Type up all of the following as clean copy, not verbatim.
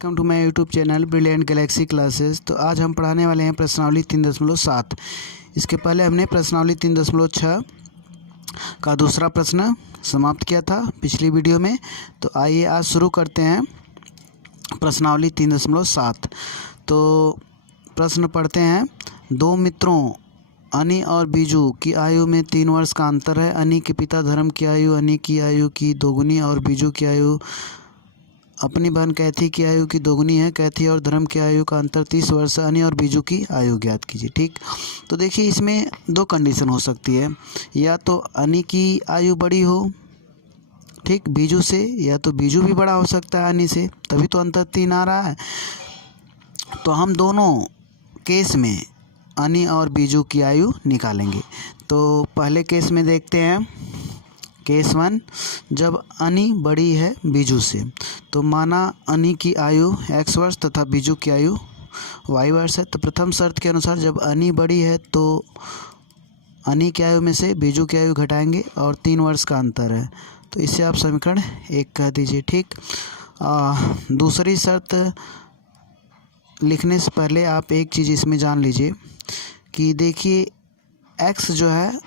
Welcome to my YouTube channel brilliant galaxy classes. तो आज हम पढ़ाने वाले हैं प्रश्नावली 3.7। इसके पहले हमने प्रश्नावली 3.6 का दूसरा प्रश्न समाप्त किया था पिछली वीडियो में। तो आइए आज शुरू करते हैं प्रश्नावली 3.7। तो प्रश्न पढ़ते हैं। दो मित्रों अनी और बीजू की आयु में 3 वर्ष का अंतर है। अनी के पिता धर्म की आयु अनी की आयु की दोगुनी और बीजू की आयु अपनी बहन कैथी की आयु की दोगुनी है। कैथी और धर्म की आयु का अंतर 30 वर्ष है। अनी और बीजू की आयु ज्ञात कीजिए। ठीक, तो देखिए इसमें दो कंडीशन हो सकती है, या तो अनी की आयु बड़ी हो ठीक बीजू से, या तो बीजू भी बड़ा हो सकता है अनी से, तभी तो अंतर 3 आ रहा है। तो हम दोनों केस में अनी और बीजू की आयु निकालेंगे। तो पहले केस में देखते हैं, केस 1, जब अनी बड़ी है बीजू से, तो माना अनी की आयु x वर्ष तथा बीजू की आयु y वर्ष है। तो प्रथम शर्त के अनुसार जब अनी बड़ी है तो अनी की आयु में से बीजू की आयु घटाएंगे और 3 वर्ष का अंतर है, तो इसे आप समीकरण 1 कह दीजिए। ठीक, दूसरी शर्त लिखने से पहले आप एक चीज़ इसमें जान लीजिए कि देखिए x जो है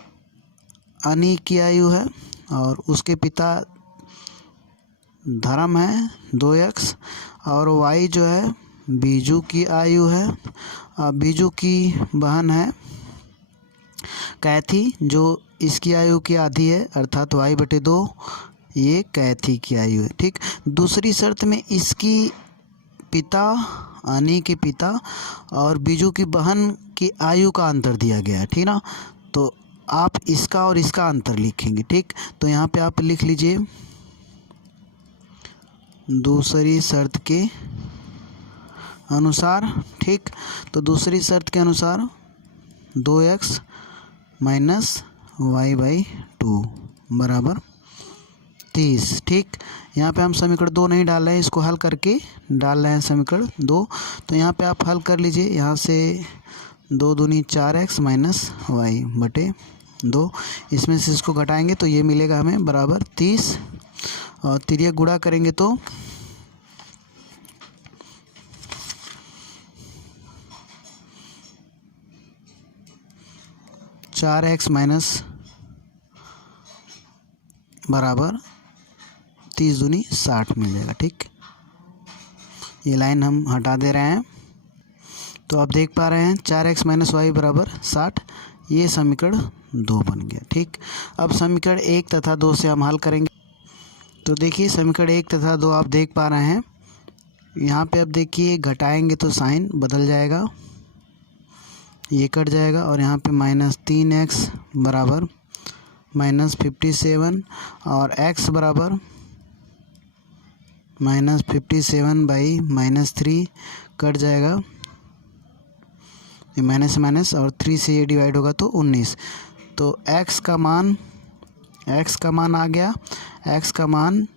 अनी की आयु है और उसके पिता धर्म है 2x, और y जो है बीजू की आयु है। बीजू की बहन है कैथी जो इसकी आयु की आधी है, अर्थात y/2 ये कैथी की आयु है। ठीक, दूसरी शर्त में इसकी पिता अनी के पिता और बीजू की बहन की आयु का अंतर दिया गया है। ठीक ना, तो आप इसका और इसका अंतर लिखेंगे। ठीक, तो यहाँ पे आप लिख लीजिए दूसरी शर्त के अनुसार। ठीक, तो दूसरी शर्त के अनुसार 2x माइनस y/2 बराबर 30। ठीक, यहाँ पे हम समीकरण 2 नहीं डाल रहे हैं, इसको हल करके डाल रहे हैं समीकरण 2। तो यहाँ पे आप हल कर लीजिए। यहाँ से 2 दूनी 4x माइनस y/2, इसमें से इसको घटाएंगे तो ये मिलेगा हमें बराबर 30, और तिर्यक गुणा करेंगे तो 4x माइनस बराबर 30 दूनी 60 मिल जाएगा। ठीक, ये लाइन हम हटा दे रहे हैं। तो आप देख पा रहे हैं 4x माइनस वाई बराबर 60, ये समीकरण 2 बन गया। ठीक, अब समीकरण 1 तथा 2 से हम हल करेंगे। तो देखिए समीकरण 1 तथा 2 आप देख पा रहे हैं, यहाँ पे अब देखिए घटाएंगे तो साइन बदल जाएगा, ये कट जाएगा, और यहाँ पे -3x बराबर -57 और x बराबर -57/- 3 कट जाएगा, ये माइनस माइनस और 3 से ये डिवाइड होगा तो 19। तो x का मान आ गया। x का मान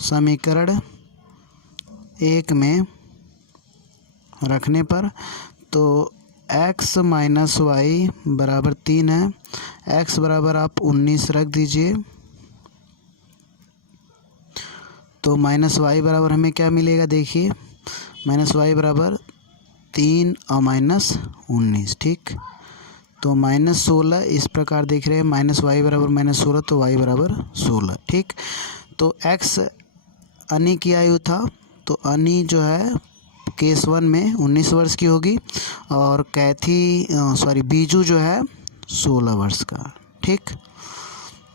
समीकरण 1 में रखने पर तो x माइनस वाई बराबर 3 है। x बराबर आप 19 रख दीजिए, तो माइनस वाई बराबर हमें क्या मिलेगा, देखिए माइनस वाई बराबर 3 और -19। ठीक, तो -16 इस प्रकार देख रहे हैं, माइनस वाई बराबर -16, तो y बराबर 16। ठीक, तो x अनी की आयु था, तो अनी जो है केस 1 में 19 वर्ष की होगी, और बीजू जो है 16 वर्ष का। ठीक,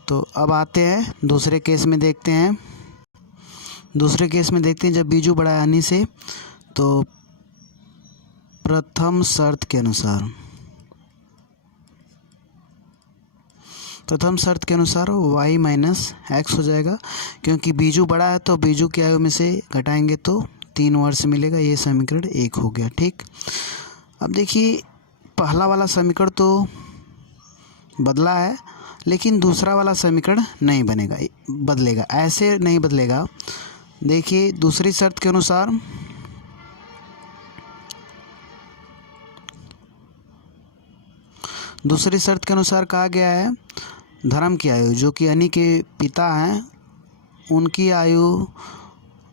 तो अब आते हैं दूसरे केस में देखते हैं। दूसरे केस में देखते हैं जब बीजू बड़ा है अनी से, तो प्रथम शर्त के अनुसार y माइनस एक्स हो जाएगा, क्योंकि बीजू बड़ा है तो बीजू की आयु में से घटाएंगे तो 3 वर्ष मिलेगा। ये समीकरण 1 हो गया। ठीक, अब देखिए पहला वाला समीकरण तो बदला है, लेकिन दूसरा वाला समीकरण नहीं बदलेगा, ऐसे नहीं बदलेगा। देखिए दूसरी शर्त के अनुसार कहा गया है धर्म की आयु जो कि अनी के पिता हैं, उनकी आयु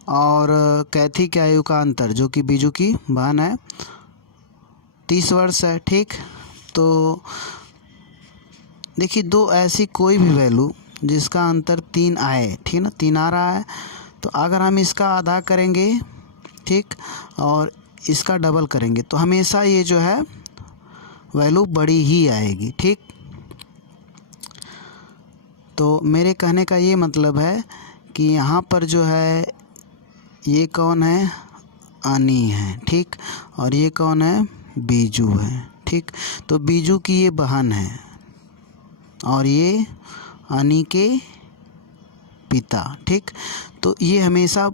और कैथी की आयु का अंतर जो कि बीजू की बहन है 30 वर्ष है। ठीक, तो देखिए दो ऐसी कोई भी वैल्यू जिसका अंतर 3 आए, ठीक ना, 3 आ रहा है, तो अगर हम इसका आधा करेंगे, ठीक, और इसका डबल करेंगे तो हमेशा ये जो है वैल्यू बड़ी ही आएगी। ठीक, तो मेरे कहने का ये मतलब है कि यहाँ पर जो है ये कौन है, अनी है। ठीक, और ये कौन है, बीजू है। ठीक, तो बीजू की ये बहन है और ये अनी के पिता। ठीक, तो ये हमेशा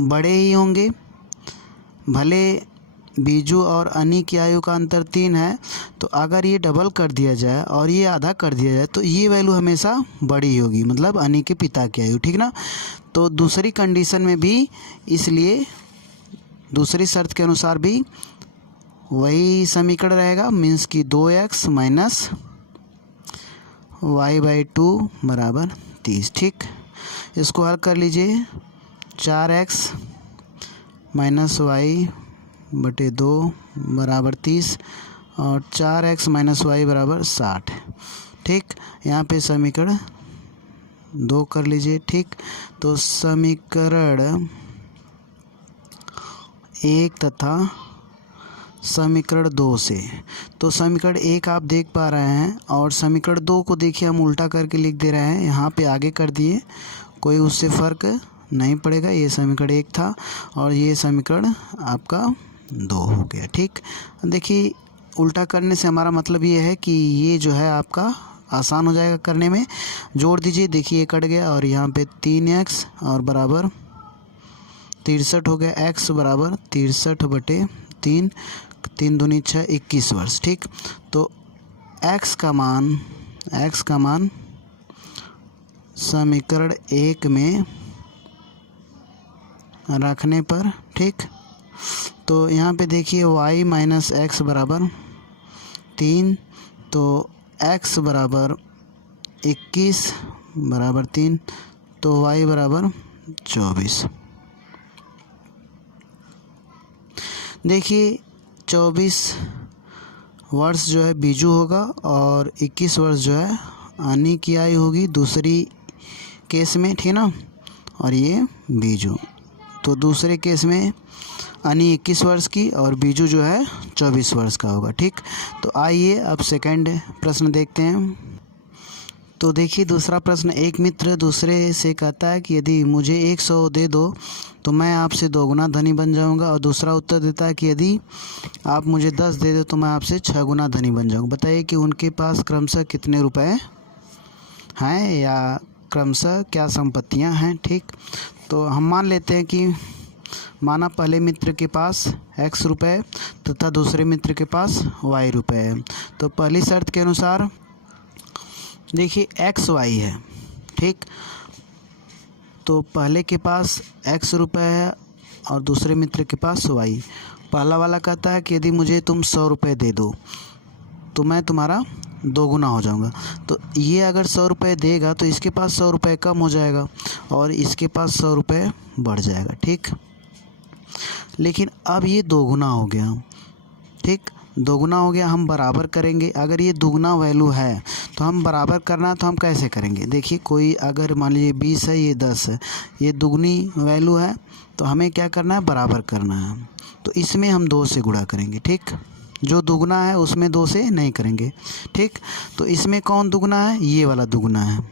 बड़े ही होंगे, भले बीजू और अनी की आयु का अंतर 3 है, तो अगर ये डबल कर दिया जाए और ये आधा कर दिया जाए तो ये वैल्यू हमेशा बड़ी होगी, मतलब अनी के पिता की आयु। ठीक ना, तो दूसरी कंडीशन में भी, इसलिए दूसरी शर्त के अनुसार भी वही समीकरण रहेगा, मीन्स कि 2x माइनस y/2 बराबर 30। ठीक, इसको हल कर लीजिए, 4x माइनस y/2 बराबर 30 और 4x माइनस y बराबर 60। ठीक, यहाँ पे समीकरण 2 कर लीजिए। ठीक, तो समीकरण 1 तथा समीकरण 2 से, तो समीकरण 1 आप देख पा रहे हैं और समीकरण 2 को देखिए हम उल्टा करके लिख दे रहे हैं, यहाँ पे आगे कर दिए, कोई उससे फ़र्क नहीं पड़ेगा। ये समीकरण 1 था और ये समीकरण आपका 2 हो गया। ठीक, देखिए उल्टा करने से हमारा मतलब ये है कि ये जो है आपका आसान हो जाएगा करने में। जोड़ दीजिए, देखिए कट गया और यहाँ पे 3x और बराबर 63 हो गया, x बराबर 63/3, 3 दूनी 6, 21 वर्ष। ठीक, तो x का मान समीकरण 1 में रखने पर, ठीक, तो यहाँ पे देखिए y माइनस एक्स बराबर 3, तो x बराबर 21 बराबर 3, तो y बराबर 24। देखिए 24 वर्ष जो है बीजू होगा और 21 वर्ष जो है अनी की आयु होगी दूसरी केस में, ठीक ना, और ये बीजू, तो दूसरे केस में अनी 21 वर्ष की और बीजू जो है 24 वर्ष का होगा। ठीक, तो आइए अब सेकंड प्रश्न देखते हैं। तो देखिए दूसरा प्रश्न, एक मित्र दूसरे से कहता है कि यदि मुझे 100 दे दो तो मैं आपसे 2 गुना धनी बन जाऊंगा, और दूसरा उत्तर देता है कि यदि आप मुझे 10 दे दो तो मैं आपसे 6 गुना धनी बन जाऊंगा। बताइए कि उनके पास क्रमशः कितने रुपए हैं या क्रमशः क्या संपत्तियां हैं। ठीक, तो हम मान लेते हैं कि माना पहले मित्र के पास x रुपये तथा दूसरे मित्र के पास y रुपये है। तो पहली शर्त के अनुसार देखिए x y है। ठीक, तो पहले के पास x रुपये है और दूसरे मित्र के पास y। पहला वाला कहता है कि यदि मुझे तुम 100 रुपये दे दो तो मैं तुम्हारा 2 गुना हो जाऊंगा। तो ये अगर 100 रुपये देगा तो इसके पास 100 रुपये कम हो जाएगा और इसके पास 100 रुपये बढ़ जाएगा। ठीक, लेकिन अब ये 2 गुना हो गया। ठीक, 2 गुना हो गया, हम बराबर करेंगे। अगर ये दुगना वैल्यू है तो हम बराबर करना, तो हम कैसे करेंगे। देखिए कोई अगर मान लीजिए 20 है, ये 10 है, ये दुगनी वैल्यू है, तो हमें क्या करना है, बराबर करना है। तो इसमें हम 2 से गुणा करेंगे। ठीक, जो दुगना है उसमें 2 से नहीं करेंगे। ठीक, तो इसमें कौन दुगना है, ये वाला दुगना है,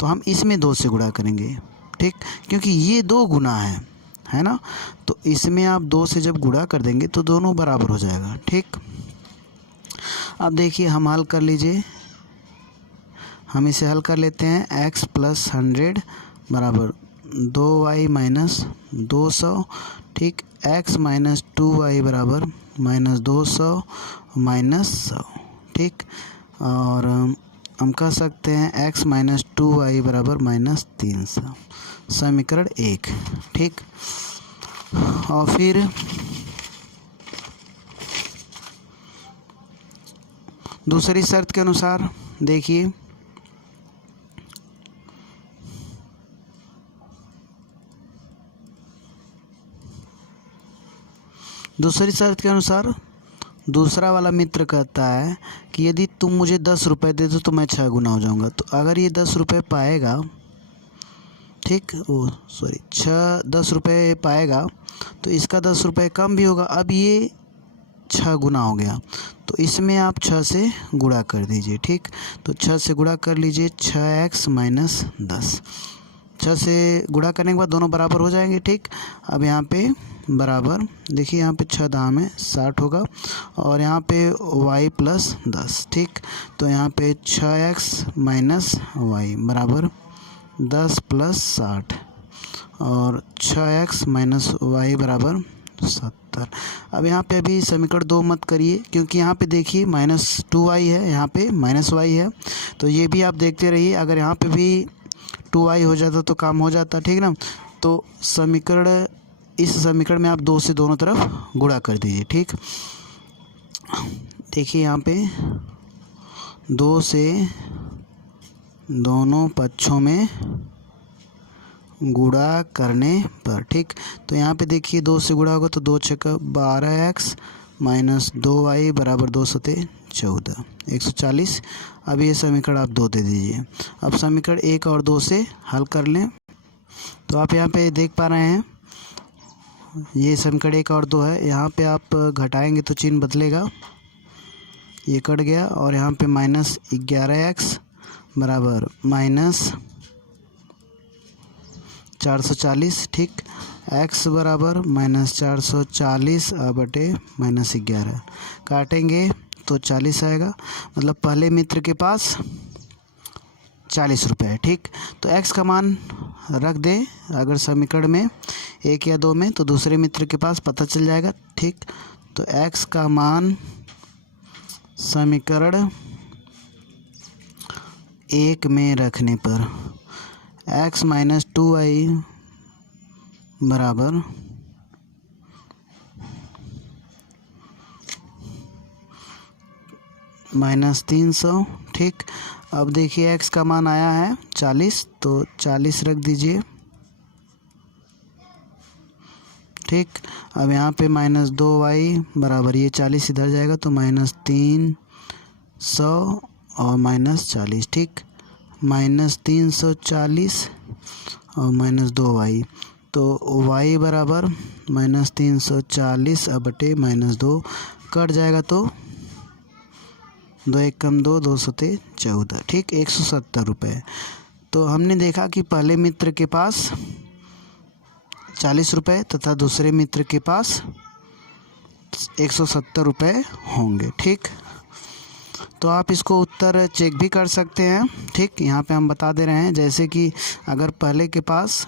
तो हम इसमें 2 से गुणा करेंगे। ठीक, क्योंकि ये 2 गुना है ना, तो इसमें आप 2 से जब गुणा कर देंगे तो दोनों बराबर हो जाएगा। ठीक, अब देखिए हम हल कर लीजिए, हम इसे हल कर लेते हैं। x + 100 बराबर 2y माइनस 200। ठीक, x माइनस 2y बराबर माइनस 200 माइनस 100। ठीक, और हम कह सकते हैं x माइनस 2y बराबर माइनस 300, समीकरण 1। ठीक, और फिर दूसरी शर्त के अनुसार देखिए दूसरी शर्त के अनुसार दूसरा वाला मित्र कहता है कि यदि तुम मुझे 10 रुपये दे दो तो मैं 6 गुना हो जाऊंगा। तो अगर ये 10 रुपये पाएगा, ठीक, 10 रुपये पाएगा तो इसका 10 रुपये कम भी होगा। अब ये 6 गुना हो गया, तो इसमें आप 6 से गुणा कर दीजिए। ठीक, तो 6 से गुणा कर लीजिए, 6x माइनस 10। 6 से गुणा करने के बाद दोनों बराबर हो जाएंगे। ठीक, अब यहाँ पे बराबर देखिए, यहाँ पे 6 दाम है 60 होगा, और यहाँ पे y प्लस 10। ठीक, तो यहाँ पे 6x माइनस वाई बराबर 10 प्लस 60, और 6x माइनस वाई बराबर 70। अब यहाँ पे अभी समीकरण 2 मत करिए, क्योंकि यहाँ पे देखिए -2y है, यहाँ पे -y है, तो ये भी आप देखते रहिए। अगर यहाँ पे भी 2y हो जाता तो काम हो जाता, ठीक ना। तो इस समीकरण में आप 2 से दोनों तरफ गुणा कर दीजिए। ठीक, देखिए यहाँ पे 2 से दोनों पक्षों में गुणा करने पर, ठीक, तो यहाँ पे देखिए 2 से गुणा होगा तो 2 छक्का 12x माइनस 2y बराबर 2 सते 14, 140। अब ये समीकरण आप 2 दे दीजिए। अब समीकरण 1 और 2 से हल कर लें, तो आप यहाँ पे देख पा रहे हैं ये समीकरण 1 और 2 है। यहाँ पे आप घटाएंगे तो चिन्ह बदलेगा, ये कट गया, और यहाँ पे -11x बराबर -440। ठीक, x बराबर -440 बटे -11, काटेंगे तो 40 आएगा, मतलब पहले मित्र के पास 40 रुपये है। ठीक, तो x का मान रख दें अगर समीकरण में 1 या 2 में, तो दूसरे मित्र के पास पता चल जाएगा। ठीक, तो x का मान समीकरण 1 में रखने पर x माइनस 2y बराबर -300। ठीक, अब देखिए x का मान आया है 40, तो 40 रख दीजिए। ठीक, अब यहाँ पे -2y बराबर ये 40 इधर जाएगा तो -300 और -40। ठीक, -340 और -2y, तो y बराबर -340 बटे -2 कट जाएगा, तो 2 1 कम 2, 2 सते 14। ठीक, 170 रुपये। तो हमने देखा कि पहले मित्र के पास 40 रुपये तथा दूसरे मित्र के पास 170 रुपये होंगे। ठीक, तो आप इसको उत्तर चेक भी कर सकते हैं। ठीक, यहाँ पे हम बता दे रहे हैं, जैसे कि अगर पहले के पास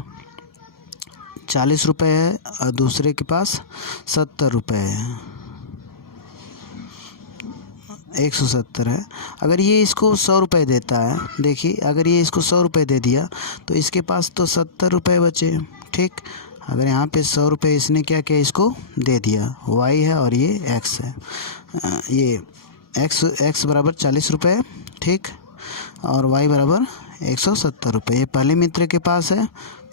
40 रुपये है और दूसरे के पास 70 रुपये है, 170 है। अगर ये इसको 100 रुपये देता है, देखिए अगर ये इसको 100 रुपये दे दिया तो इसके पास तो 70 रुपये बचे। ठीक, अगर यहाँ पे 100 रुपये इसने क्या किया, इसको दे दिया, y है और ये x है, ये x बराबर 40 रुपये। ठीक, और y बराबर 170 रुपये। ये पहले मित्र के पास है,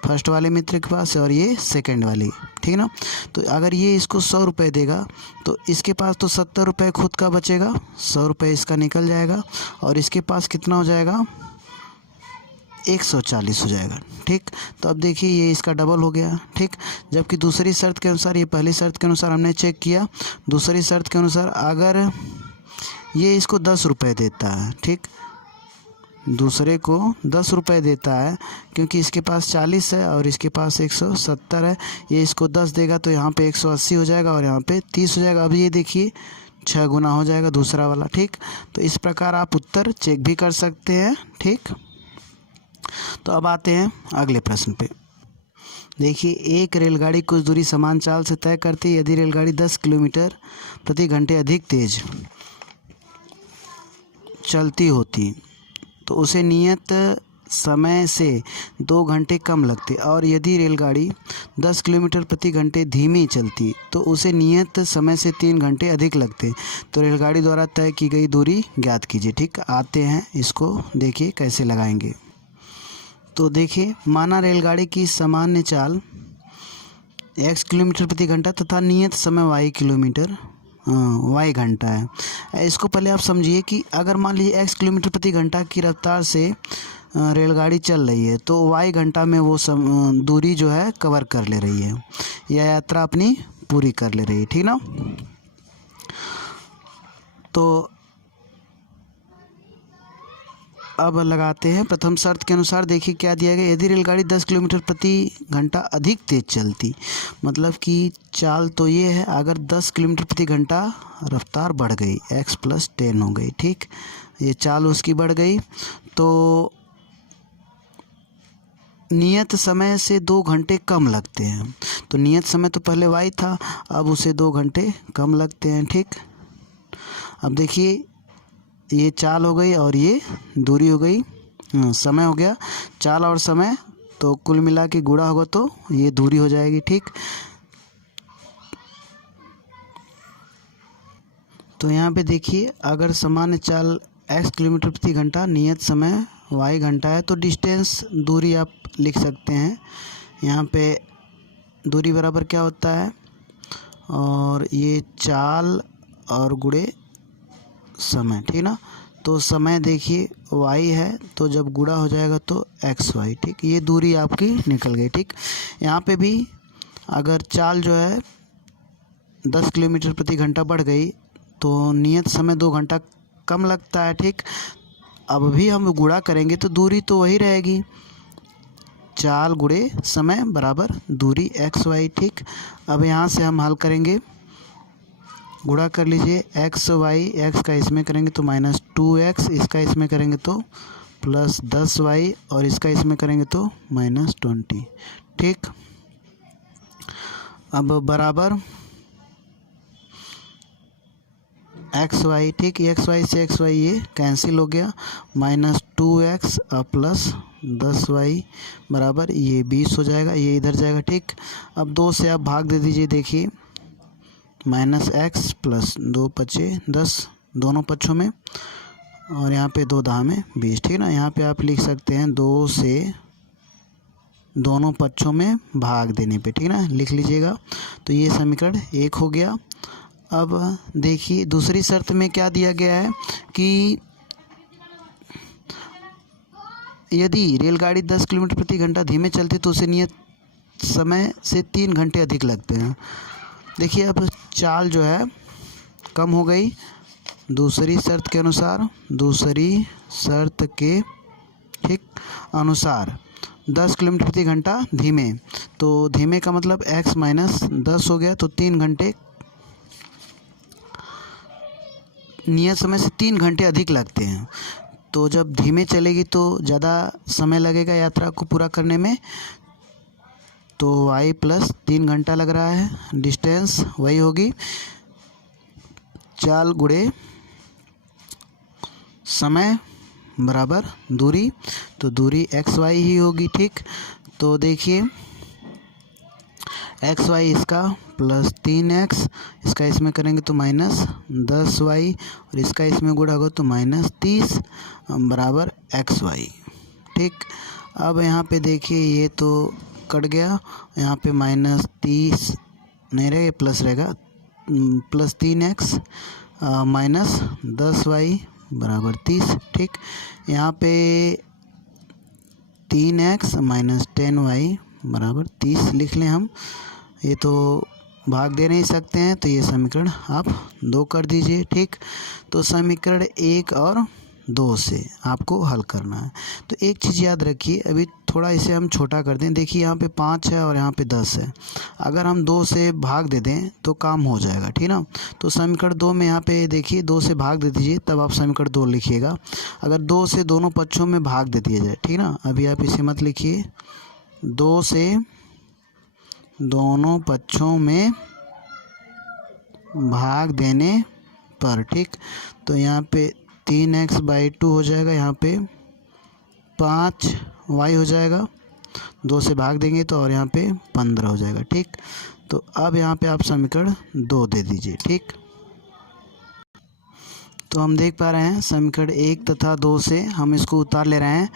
फर्स्ट वाले मित्र के पास है, और ये सेकंड वाली, ठीक ना। तो अगर ये इसको 100 रुपये देगा तो इसके पास तो 70 रुपये खुद का बचेगा, 100 रुपये इसका निकल जाएगा, और इसके पास कितना हो जाएगा, 140 हो जाएगा। ठीक, तो अब देखिए ये इसका डबल हो गया। ठीक, जबकि दूसरी शर्त के अनुसार, ये पहली शर्त के अनुसार हमने चेक किया, दूसरी शर्त के अनुसार अगर ये इसको 10 रुपये देता है, ठीक, दूसरे को 10 रुपये देता है, क्योंकि इसके पास 40 है और इसके पास 170 है, ये इसको 10 देगा तो यहाँ पे 180 हो जाएगा और यहाँ पे 30 हो जाएगा। अब ये देखिए 6 गुना हो जाएगा दूसरा वाला। ठीक, तो इस प्रकार आप उत्तर चेक भी कर सकते हैं। ठीक, तो अब आते हैं अगले प्रश्न पे। देखिए, एक रेलगाड़ी कुछ दूरी समान चाल से तय करती है। यदि रेलगाड़ी 10 किलोमीटर प्रति घंटे अधिक तेज चलती होती तो उसे नियत समय से 2 घंटे कम लगते, और यदि रेलगाड़ी 10 किलोमीटर प्रति घंटे धीमी चलती तो उसे नियत समय से 3 घंटे अधिक लगते। तो रेलगाड़ी द्वारा तय की गई दूरी ज्ञात कीजिए। ठीक, आते हैं इसको देखिए कैसे लगाएंगे। तो देखिए, माना रेलगाड़ी की सामान्य चाल x किलोमीटर प्रति घंटा तथा नियत समय y किलोमीटर y घंटा है। इसको पहले आप समझिए कि अगर मान लीजिए x किलोमीटर प्रति घंटा की रफ्तार से रेलगाड़ी चल रही है तो y घंटा में वो दूरी जो है कवर कर ले रही है या यात्रा अपनी पूरी कर ले रही है, ठीक ना। तो अब लगाते हैं प्रथम शर्त के अनुसार। देखिए क्या दिया गया, यदि रेलगाड़ी 10 किलोमीटर प्रति घंटा अधिक तेज चलती, मतलब कि चाल तो ये है, अगर 10 किलोमीटर प्रति घंटा रफ्तार बढ़ गई x + 10 हो गई, ठीक, ये चाल उसकी बढ़ गई, तो नियत समय से 2 घंटे कम लगते हैं। तो नियत समय तो पहले y था, अब उसे 2 घंटे कम लगते हैं, ठीक। अब देखिए ये चाल हो गई और ये दूरी हो गई, समय हो गया, चाल और समय तो कुल मिला के गुणा होगा तो ये दूरी हो जाएगी, ठीक। तो यहाँ पे देखिए अगर सामान्य चाल x किलोमीटर प्रति घंटा, नियत समय y घंटा है, तो डिस्टेंस दूरी आप लिख सकते हैं। यहाँ पे दूरी बराबर क्या होता है, और ये चाल और गुणे समय, ठीक ना। तो समय देखिए y है, तो जब गुणा हो जाएगा तो xy, ठीक, ये दूरी आपकी निकल गई, ठीक। यहाँ पे भी अगर चाल जो है 10 किलोमीटर प्रति घंटा बढ़ गई तो नियत समय 2 घंटा कम लगता है, ठीक। अब भी हम गुणा करेंगे तो दूरी तो वही रहेगी, चाल गुणे समय बराबर दूरी xy, ठीक। अब यहाँ से हम हल करेंगे, गुणा कर लीजिए, x का इसमें करेंगे तो -2x, इसका इसमें करेंगे तो +10y और इसका इसमें करेंगे तो -20, ठीक। अब बराबर xy, ठीक, xy से xy ये कैंसिल हो गया, -2x और +10y बराबर ये 20 हो जाएगा, ये इधर जाएगा, ठीक। अब 2 से आप भाग दे दीजिए, देखिए -x + 2 × 5 = 10 दोनों पक्षों में, और यहाँ पे 2 दाह में 20, ठीक ना। यहाँ पे आप लिख सकते हैं 2 से दोनों पक्षों में भाग देने पे, ठीक ना, लिख लीजिएगा। तो ये समीकरण 1 हो गया। अब देखिए दूसरी शर्त में क्या दिया गया है कि यदि रेलगाड़ी 10 किलोमीटर प्रति घंटा धीमे चलती तो उसे नियत समय से 3 घंटे अधिक लगते हैं। देखिए अब चाल जो है कम हो गई दूसरी शर्त के अनुसार, दूसरी शर्त के ठीक अनुसार 10 किलोमीटर प्रति घंटा धीमे, तो धीमे का मतलब x - 10 हो गया, तो 3 घंटे नियत समय से 3 घंटे अधिक लगते हैं। तो जब धीमे चलेगी तो ज़्यादा समय लगेगा यात्रा को पूरा करने में, तो y + 3 घंटा लग रहा है, डिस्टेंस वही होगी, चाल गुणे समय बराबर दूरी, तो दूरी xy ही होगी, ठीक। तो देखिए xy इसका +3x, इसका इसमें करेंगे तो -10y और इसका इसमें गुणा होगा तो -30 बराबर xy, ठीक। अब यहाँ पे देखिए ये तो कट गया, यहाँ पे -30 नहीं रहेगा, प्लस रहेगा, +3x -10y बराबर 30, ठीक। यहाँ पे 3x - 10y बराबर 30 लिख लें हम, ये तो भाग दे नहीं सकते हैं, तो ये समीकरण आप 2 कर दीजिए, ठीक। तो समीकरण 1 और 2 से आपको हल करना है। तो एक चीज़ याद रखिए, अभी थोड़ा इसे हम छोटा कर दें, देखिए यहाँ पे 5 है और यहाँ पे 10 है, अगर हम 2 से भाग दे दें तो काम हो जाएगा, ठीक ना। तो समीकरण 2 में यहाँ पे देखिए 2 से भाग दे दीजिए, तब आप समीकरण 2 लिखिएगा। अगर 2 से दोनों पक्षों में भाग दे दिया जाए, ठीक ना, अभी आप इसे मत लिखिए, 2 से दोनों पक्षों में भाग देने पर, ठीक, तो यहाँ पे 3x/2 हो जाएगा, यहाँ पे 5y हो जाएगा, 2 से भाग देंगे तो, और यहाँ पे 15 हो जाएगा, ठीक। तो अब यहाँ पे आप समीकरण 2 दे दीजिए, ठीक। तो हम देख पा रहे हैं समीकरण 1 तथा 2 से हम इसको उतार ले रहे हैं।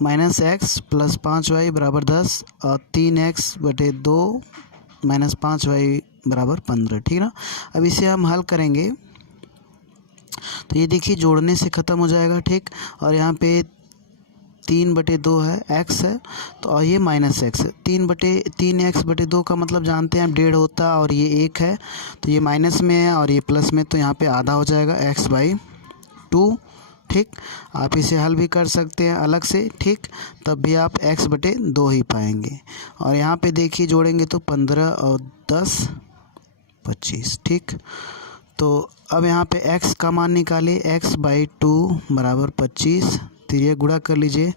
माइनस एक्स प्लस 5y बराबर 10 और 3x/2 माइनस 5y बराबर 15, ठीक ना। अब इसे हम हल करेंगे तो ये देखिए जोड़ने से ख़त्म हो जाएगा, ठीक। और यहाँ पे 3/2 है, x है, तो और ये माइनस एक्स है। 3x/2 का मतलब जानते हैं आप 1.5 होता है, और ये 1 है तो ये माइनस में है और ये प्लस में, तो यहाँ पे आधा हो जाएगा x/2, ठीक। आप इसे हल भी कर सकते हैं अलग से, ठीक, तब भी आप x/2 ही पाएंगे। और यहाँ पे देखिए जोड़ेंगे तो 15 और 10 25, ठीक। तो अब यहाँ पे x का मान निकालिए, x/2 बराबर 25, तो ये गुणा कर लीजिए,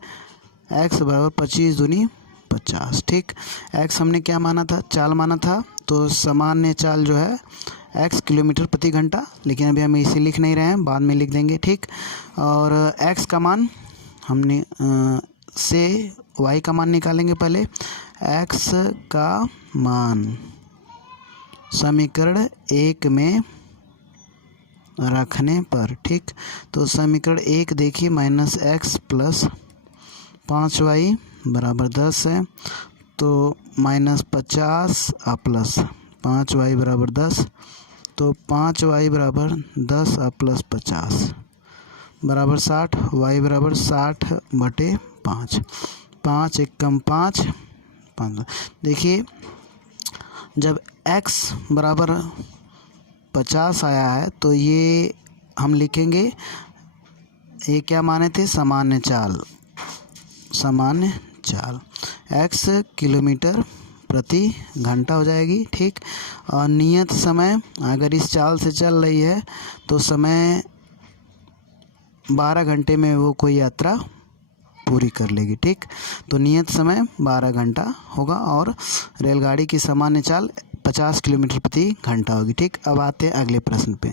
x बराबर 25 दूनी 50, ठीक। x हमने क्या माना था, चाल माना था, तो सामान्य चाल जो है x किलोमीटर प्रति घंटा, लेकिन अभी हम इसे लिख नहीं रहे हैं, बाद में लिख देंगे, ठीक। और x का मान हमने से y का मान निकालेंगे पहले। x का मान समीकरण 1 में रखने पर, ठीक, तो समीकरण 1 देखिए, माइनस एक्स प्लस 5y बराबर 10 है, तो माइनस 50 और प्लस 5y बराबर 10, तो 5y बराबर 10 और प्लस 50 बराबर 60, y बराबर 60/5, 5 एकम 5 5। देखिए जब x बराबर 50 आया है तो ये हम लिखेंगे, ये क्या माने थे, सामान्य चाल, सामान्य चाल x किलोमीटर प्रति घंटा हो जाएगी, ठीक। और नियत समय अगर इस चाल से चल रही है तो समय 12 घंटे में वो कोई यात्रा पूरी कर लेगी, ठीक। तो नियत समय 12 घंटा होगा और रेलगाड़ी की सामान्य चाल 50 किलोमीटर प्रति घंटा होगी, ठीक। अब आते हैं अगले प्रश्न पे।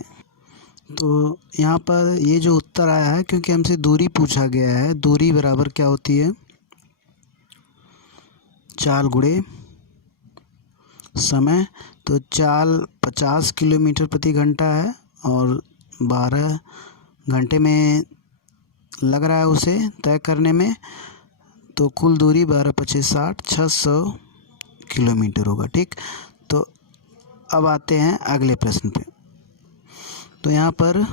तो यहाँ पर ये जो उत्तर आया है, क्योंकि हमसे दूरी पूछा गया है, दूरी बराबर क्या होती है, चाल गुणे समय। तो चाल 50 किलोमीटर प्रति घंटा है और 12 घंटे में लग रहा है उसे तय करने में, तो कुल दूरी 12×5 = 600 किलोमीटर होगा, ठीक। तो अब आते हैं अगले प्रश्न पे। तो यहाँ पर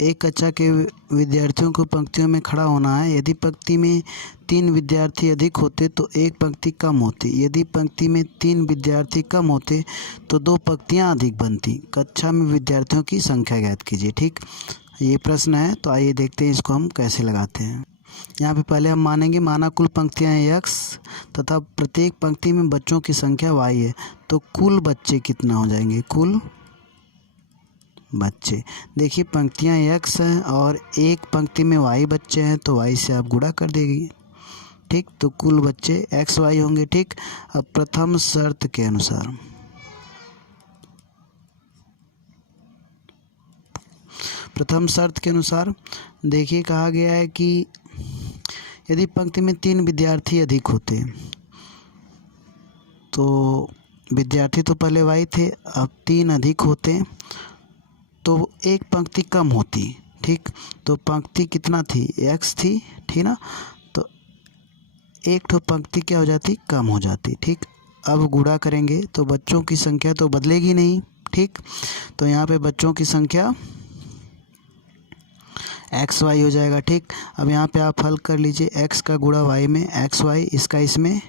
एक कक्षा के विद्यार्थियों को पंक्तियों में खड़ा होना है। यदि पंक्ति में 3 विद्यार्थी अधिक होते तो एक पंक्ति कम होती, यदि पंक्ति में 3 विद्यार्थी कम होते तो 2 पंक्तियाँ अधिक बनती। कक्षा में विद्यार्थियों की संख्या ज्ञात कीजिए, ठीक। ये प्रश्न है, तो आइए देखते हैं इसको हम कैसे लगाते हैं। यहाँ पे पहले हम माना कुल पंक्तियाँ x तथा प्रत्येक पंक्ति में बच्चों की संख्या y है, तो कुल बच्चे कितना हो जाएंगे, कुल बच्चे। देखिए पंक्तियाँ x हैं और एक पंक्ति में y बच्चे हैं, तो y से आप गुणा कर देगी, ठीक। तो कुल बच्चे x y होंगे, ठीक। अब प्रथम शर्त के अनुसार, प्रथम शर्त के अनुसार देखिए कहा गया है कि यदि पंक्ति में 3 विद्यार्थी अधिक होते, तो विद्यार्थी तो पहले y थे, अब 3 अधिक होते तो एक पंक्ति कम होती, ठीक। तो पंक्ति कितना थी, x थी, ठीक ना। तो एक ठो पंक्ति क्या हो जाती, कम हो जाती, ठीक। अब गुणा करेंगे तो बच्चों की संख्या तो बदलेगी नहीं, ठीक। तो यहाँ पे बच्चों की संख्या एक्स वाई हो जाएगा, ठीक। अब यहाँ पे आप हल कर लीजिए, x का गुणा y में एक्स वाई, इसका इसमें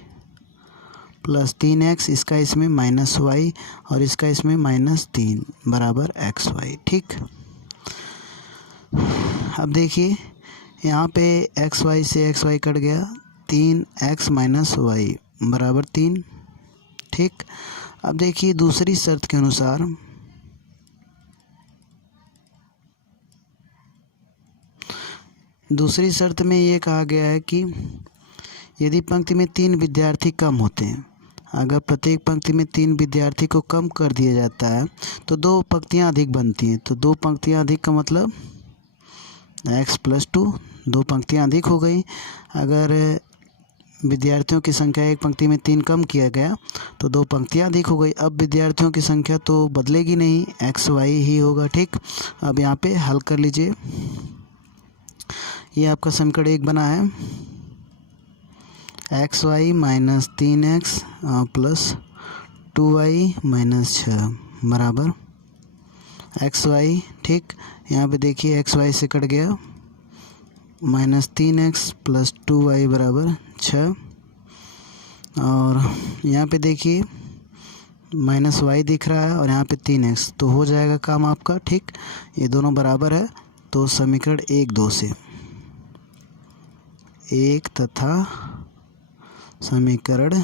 प्लस 3x, इसका इसमें माइनस y और इसका इसमें -3 बराबर एक्स वाई, ठीक। अब देखिए यहाँ पे एक्स वाई से एक्स वाई कट गया, 3x - y बराबर 3, ठीक। अब देखिए दूसरी शर्त के अनुसार दूसरी शर्त में ये कहा गया है कि यदि पंक्ति में 3 विद्यार्थी कम होते हैं, अगर प्रत्येक पंक्ति में 3 विद्यार्थी को कम कर दिया जाता है तो 2 पंक्तियाँ अधिक बनती हैं। तो 2 पंक्तियाँ अधिक का मतलब x + 2, 2 पंक्तियाँ अधिक हो गई। अगर विद्यार्थियों की संख्या एक पंक्ति में 3 कम किया गया तो 2 पंक्तियाँ अधिक हो गई। अब विद्यार्थियों की संख्या तो बदलेगी नहीं, एक्स वाई ही होगा, ठीक। अब यहाँ पे हल कर लीजिए, ये आपका समीकरण 1 बना है। X y minus 3x plus 2y minus 6 बराबर एक्स वाई। ठीक, यहाँ पे देखिए एक्स वाई से कट गया, माइनस 3x प्लस 2y बराबर 6। और यहाँ पे देखिए माइनस वाई दिख रहा है और यहाँ पे 3x, तो हो जाएगा काम आपका। ठीक, ये दोनों बराबर है, तो समीकरण 1-2 से, 1 तथा समीकरण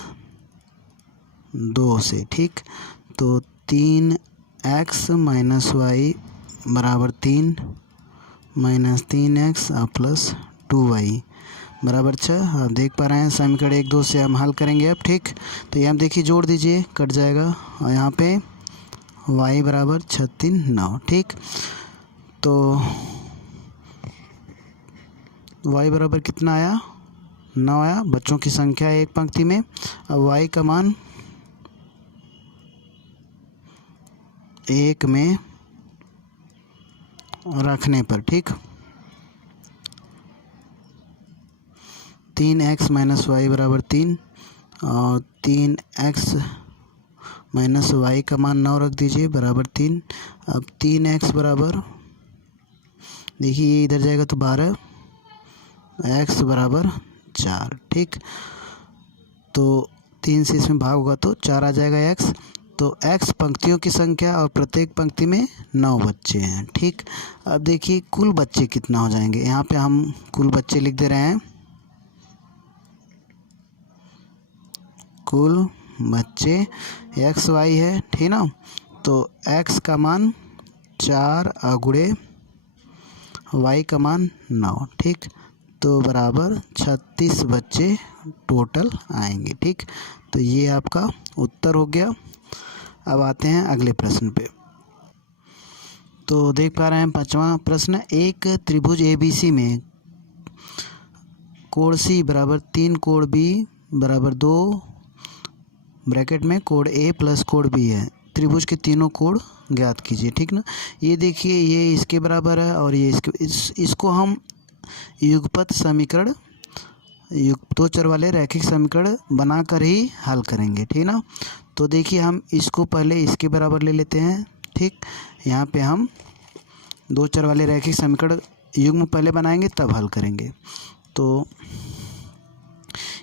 2 से। ठीक, तो 3x माइनस वाई बराबर 3 माइनस 3x प्लस 2y बराबर 6। आप देख पा रहे हैं समीकरण 1-2 से हम हल करेंगे अब। ठीक, तो ये हम देखिए जोड़ दीजिए, कट जाएगा और यहाँ पे y बराबर 36 9। ठीक, तो y बराबर कितना आया, 9 आया। बच्चों की संख्या है एक पंक्ति में। अब y का मान 1 में रखने पर, ठीक, 3x माइनस वाई बराबर 3 और 3x माइनस वाई का मान 9 रख दीजिए बराबर 3। अब 3x बराबर, देखिए ये इधर जाएगा तो 12, x बराबर 4। ठीक, तो 3 से इसमें भाग होगा तो 4 आ जाएगा x। तो x पंक्तियों की संख्या और प्रत्येक पंक्ति में 9 बच्चे हैं। ठीक, अब देखिए कुल बच्चे कितना हो जाएंगे। यहाँ पे हम कुल बच्चे लिख दे रहे हैं, कुल बच्चे एक्स वाई है, ठीक ना। तो x का मान 4 गुणे y का मान 9। ठीक, तो बराबर 36 बच्चे टोटल आएंगे। ठीक, तो ये आपका उत्तर हो गया। अब आते हैं अगले प्रश्न पे। तो देख पा रहे हैं 5वां प्रश्न, एक त्रिभुज ABC में कोण C बराबर 3 कोण B बराबर 2 ब्रैकेट में कोण A प्लस कोण B है। त्रिभुज के तीनों कोण ज्ञात कीजिए। ठीक ना, ये देखिए ये इसके बराबर है और ये इसको हम युगपत समीकरण, दो चर वाले रैखिक समीकरण बनाकर ही हल करेंगे। ठीक ना, तो देखिए हम इसको पहले इसके बराबर ले लेते हैं। ठीक, यहाँ पे हम दो चर वाले रैखिक समीकरण युग्म पहले बनाएंगे तब हल करेंगे। तो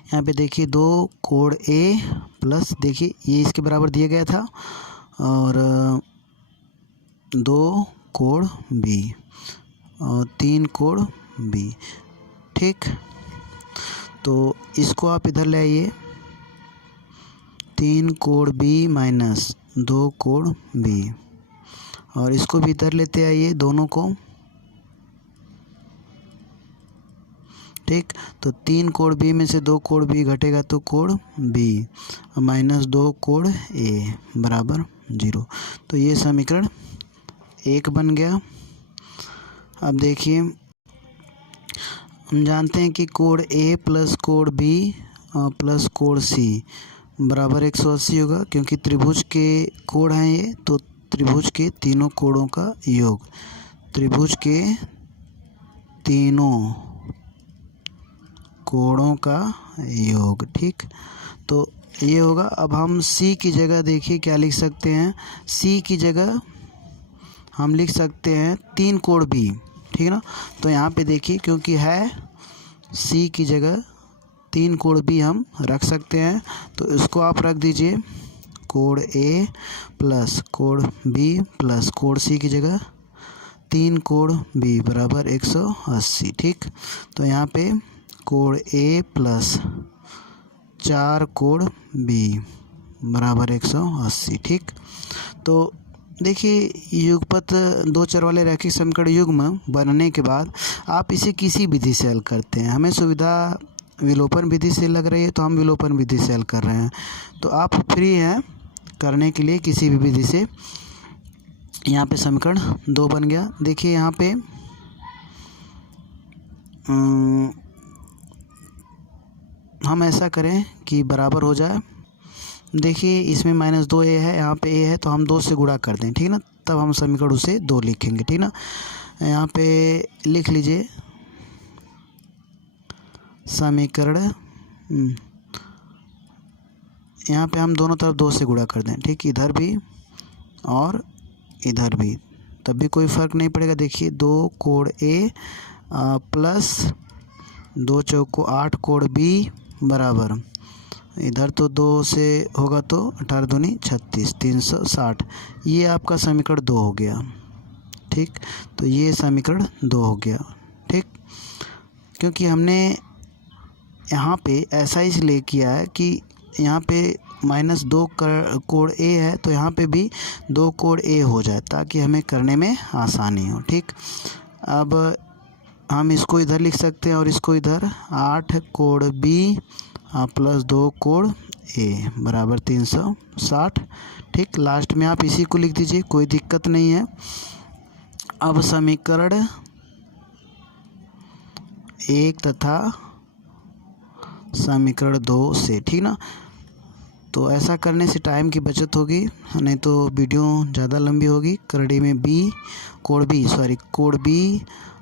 यहाँ पे देखिए 2 कोण A प्लस, देखिए ये इसके बराबर दिया गया था, और 2 कोण B और 3 कोण B। ठीक, तो इसको आप इधर ले आइए, 3 कोण B माइनस 2 कोण B, और इसको भी इधर लेते आइए दोनों को। ठीक, तो 3 कोण B में से 2 कोण B घटेगा तो कोण B माइनस 2 कोण A बराबर 0। तो ये समीकरण 1 बन गया। अब देखिए हम जानते हैं कि कोण A प्लस कोण B प्लस कोण C बराबर 180 होगा, क्योंकि त्रिभुज के कोण हैं ये, तो त्रिभुज के तीनों कोणों का योग, त्रिभुज के तीनों कोणों का योग। ठीक, तो ये होगा। अब हम C की जगह देखिए क्या लिख सकते हैं, C की जगह हम लिख सकते हैं 3 कोण B। ठीक ना, तो यहाँ पे देखिए क्योंकि है C की जगह 3 कोण B हम रख सकते हैं, तो इसको आप रख दीजिए कोण A प्लस कोण B प्लस कोण C की जगह 3 कोण B बराबर 180। ठीक, तो यहाँ पे कोण A प्लस 4 कोण B बराबर 180। ठीक, तो देखिए युगपत दो चर वाले रैखिक समीकरण युग्म बनने के बाद आप इसे किसी विधि से हल करते हैं। हमें सुविधा विलोपन विधि से लग रही है तो हम विलोपन विधि से हल कर रहे हैं, तो आप फ्री हैं करने के लिए किसी भी विधि से। यहाँ पे समीकरण 2 बन गया। देखिए यहाँ पे हम ऐसा करें कि बराबर हो जाए। देखिए इसमें माइनस 2A है, यहाँ पे A है, तो हम 2 से गुणा कर दें। ठीक ना, तब हम समीकरण उसे 2 लिखेंगे। ठीक ना, यहाँ पे लिख लीजिए समीकरण यहाँ पे हम दोनों तरफ 2 से गुणा कर दें, ठीक, इधर भी और इधर भी, तब भी कोई फ़र्क नहीं पड़ेगा। देखिए 2 कोण ए प्लस 2 चौको 8 कोण बी बराबर, इधर तो 2 से होगा तो 18 दूनी 36, 360। ये आपका समीकरण 2 हो गया, ठीक। तो ये समीकरण 2 हो गया, ठीक। क्योंकि हमने यहाँ पे ऐसा इसलिए किया है कि यहाँ पे -2 कोण ए है, तो यहाँ पे भी 2 कोण ए हो जाए ताकि हमें करने में आसानी हो, ठीक। अब हम इसको इधर लिख सकते हैं और इसको इधर, 8 कोण बी प्लस 2 कोण ए बराबर 360, ठीक। लास्ट में आप इसी को लिख दीजिए, कोई दिक्कत नहीं है। अब समीकरण 1 तथा समीकरण 2 से, ठीक ना। तो ऐसा करने से टाइम की बचत होगी, नहीं तो वीडियो ज़्यादा लंबी होगी। करड़ी में कोण बी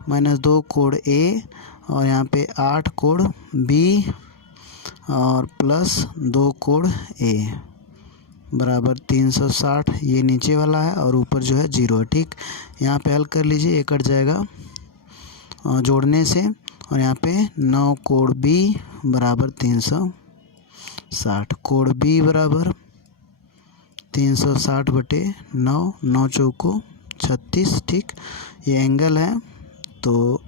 -2 कोण ए और यहाँ पे 8 कोण बी और प्लस 2 कोण ए बराबर 360। ये नीचे वाला है और ऊपर जो है 0 है, ठीक। यहाँ पे हल कर लीजिए, ये कट जाएगा जोड़ने से, और यहाँ पे 9 कोण बी बराबर 360। कोण बी बराबर 360 बटे 9, 9 चौको 36, ठीक। ये एंगल है, तो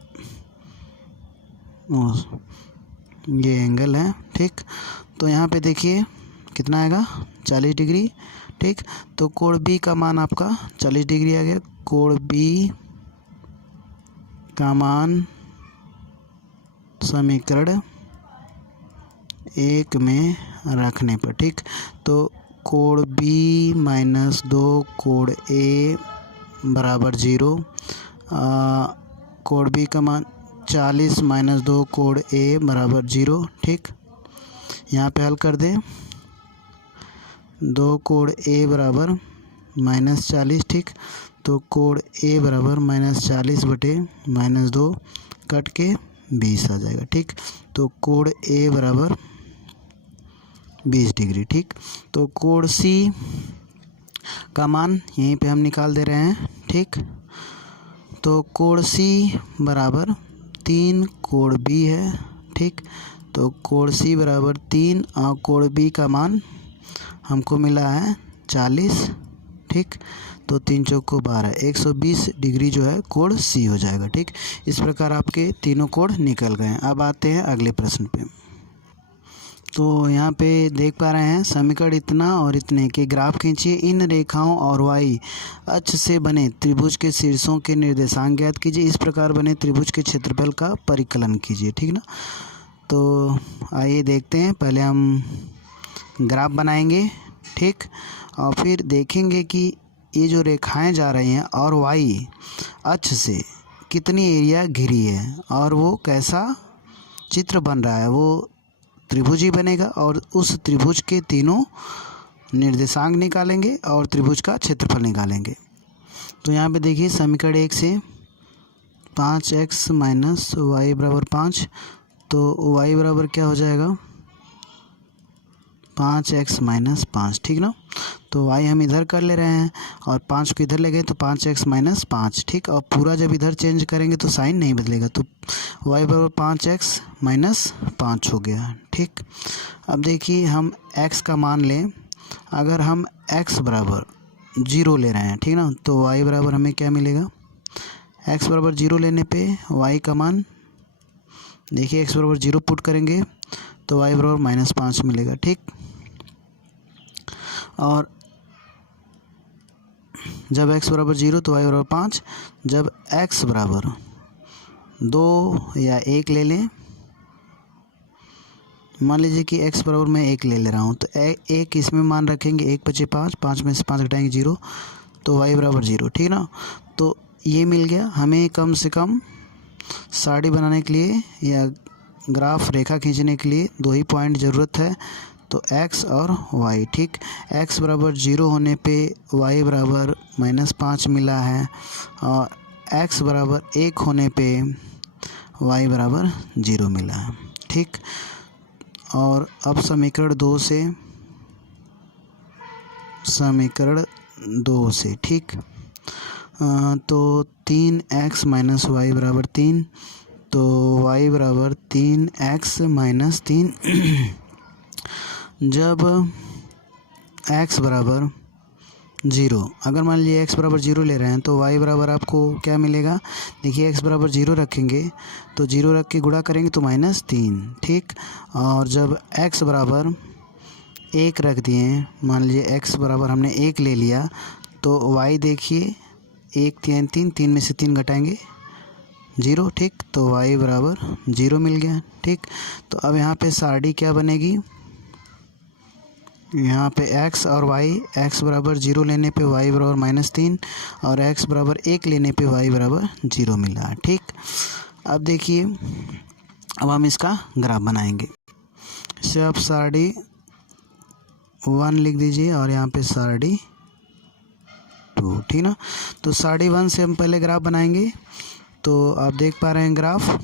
ये एंगल है, ठीक। तो यहाँ पे देखिए कितना आएगा, 40 डिग्री, ठीक। तो कोण बी का मान आपका 40 डिग्री आ गया। कोण बी का मान समीकरण 1 में रखने पर, ठीक। तो कोण बी -2 कोण ए बराबर 0, कोण बी का मान 40 -2 कोण ए बराबर 0, ठीक। यहाँ पे हल कर दें, 2 कोण ए बराबर -40, ठीक। तो कोण ए बराबर -40 बटे -2 कट के 20 आ जाएगा, ठीक। तो कोण ए बराबर 20 डिग्री, ठीक। तो कोण सी का मान यहीं पे हम निकाल दे रहे हैं, ठीक। तो कोण सी बराबर 3 कोण बी है, ठीक। तो कोण सी बराबर 3 और कोण बी का मान हमको मिला है 40, ठीक। तो 3 चौको 12, 120 डिग्री जो है कोण सी हो जाएगा, ठीक। इस प्रकार आपके तीनों कोण निकल गए। अब आते हैं अगले प्रश्न पे। तो यहाँ पे देख पा रहे हैं समीकरण इतना और इतने के ग्राफ खींचिए। इन रेखाओं और वाई अक्ष से बने त्रिभुज के शीर्षों के निर्देशांक ज्ञात कीजिए। इस प्रकार बने त्रिभुज के क्षेत्रफल का परिकलन कीजिए, ठीक ना। तो आइए देखते हैं, पहले हम ग्राफ बनाएंगे, ठीक, और फिर देखेंगे कि ये जो रेखाएं जा रही हैं और वाई अक्ष से कितनी एरिया घिरी है और वो कैसा चित्र बन रहा है, वो त्रिभुज ही बनेगा। और उस त्रिभुज के तीनों निर्देशांक निकालेंगे और त्रिभुज का क्षेत्रफल निकालेंगे। तो यहाँ पे देखिए समीकरण 1 से 5x - y बराबर 5, तो y बराबर क्या हो जाएगा, 5x - 5, ठीक ना। तो y हम इधर कर ले रहे हैं और 5 को इधर ले गए तो 5x - 5, ठीक। और पूरा जब इधर चेंज करेंगे तो साइन नहीं बदलेगा, तो y बराबर 5x - 5 हो गया, ठीक। अब देखिए हम x का मान लें, अगर हम x बराबर 0 ले रहे हैं, ठीक ना, तो y बराबर हमें क्या मिलेगा, x बराबर 0 लेने पे y का मान देखिए, x बराबर 0 पुट करेंगे तो y बराबर -5 मिलेगा, ठीक। और जब x बराबर 0 तो y बराबर 5, जब x बराबर 2 या 1 ले लें, मान लीजिए कि x बराबर मैं 1 ले रहा हूँ, तो 1 इसमें मान रखेंगे, 1 बचे 5, 5 में से 5 घटाएंगे 0, तो y बराबर 0, ठीक ना। तो ये मिल गया। हमें कम से कम साड़ी बनाने के लिए या ग्राफ रेखा खींचने के लिए 2 ही पॉइंट ज़रूरत है, तो x और y, ठीक। x बराबर 0 होने पे y बराबर -5 मिला है और x बराबर 1 होने पे y बराबर 0 मिला है, ठीक। और अब समीकरण 2 से समीकरण 2 से, ठीक। तो 3x माइनस वाई बराबर 3, तो y बराबर 3x माइनस 3 जब x बराबर 0, अगर मान लीजिए x बराबर 0 ले रहे हैं तो y बराबर आपको क्या मिलेगा। देखिए x बराबर 0 रखेंगे तो 0 रख के गुणा करेंगे तो -3, ठीक। और जब x बराबर 1 रख दिए, मान लीजिए x बराबर हमने 1 ले लिया, तो y देखिए 1 3 3, 3 में से 3 घटाएंगे 0, ठीक। तो y बराबर 0 मिल गया, ठीक। तो अब यहाँ पे सारणी क्या बनेगी, यहाँ पे x और y, x बराबर 0 लेने पे y बराबर -3 और x बराबर 1 लेने पे y बराबर 0 मिला, ठीक। अब देखिए, अब हम इसका ग्राफ बनाएंगे। इससे आप सारणी 1 लिख दीजिए और यहाँ पे सारणी 2, ठीक ना। तो सारणी 1 से हम पहले ग्राफ बनाएंगे। तो आप देख पा रहे हैं ग्राफ,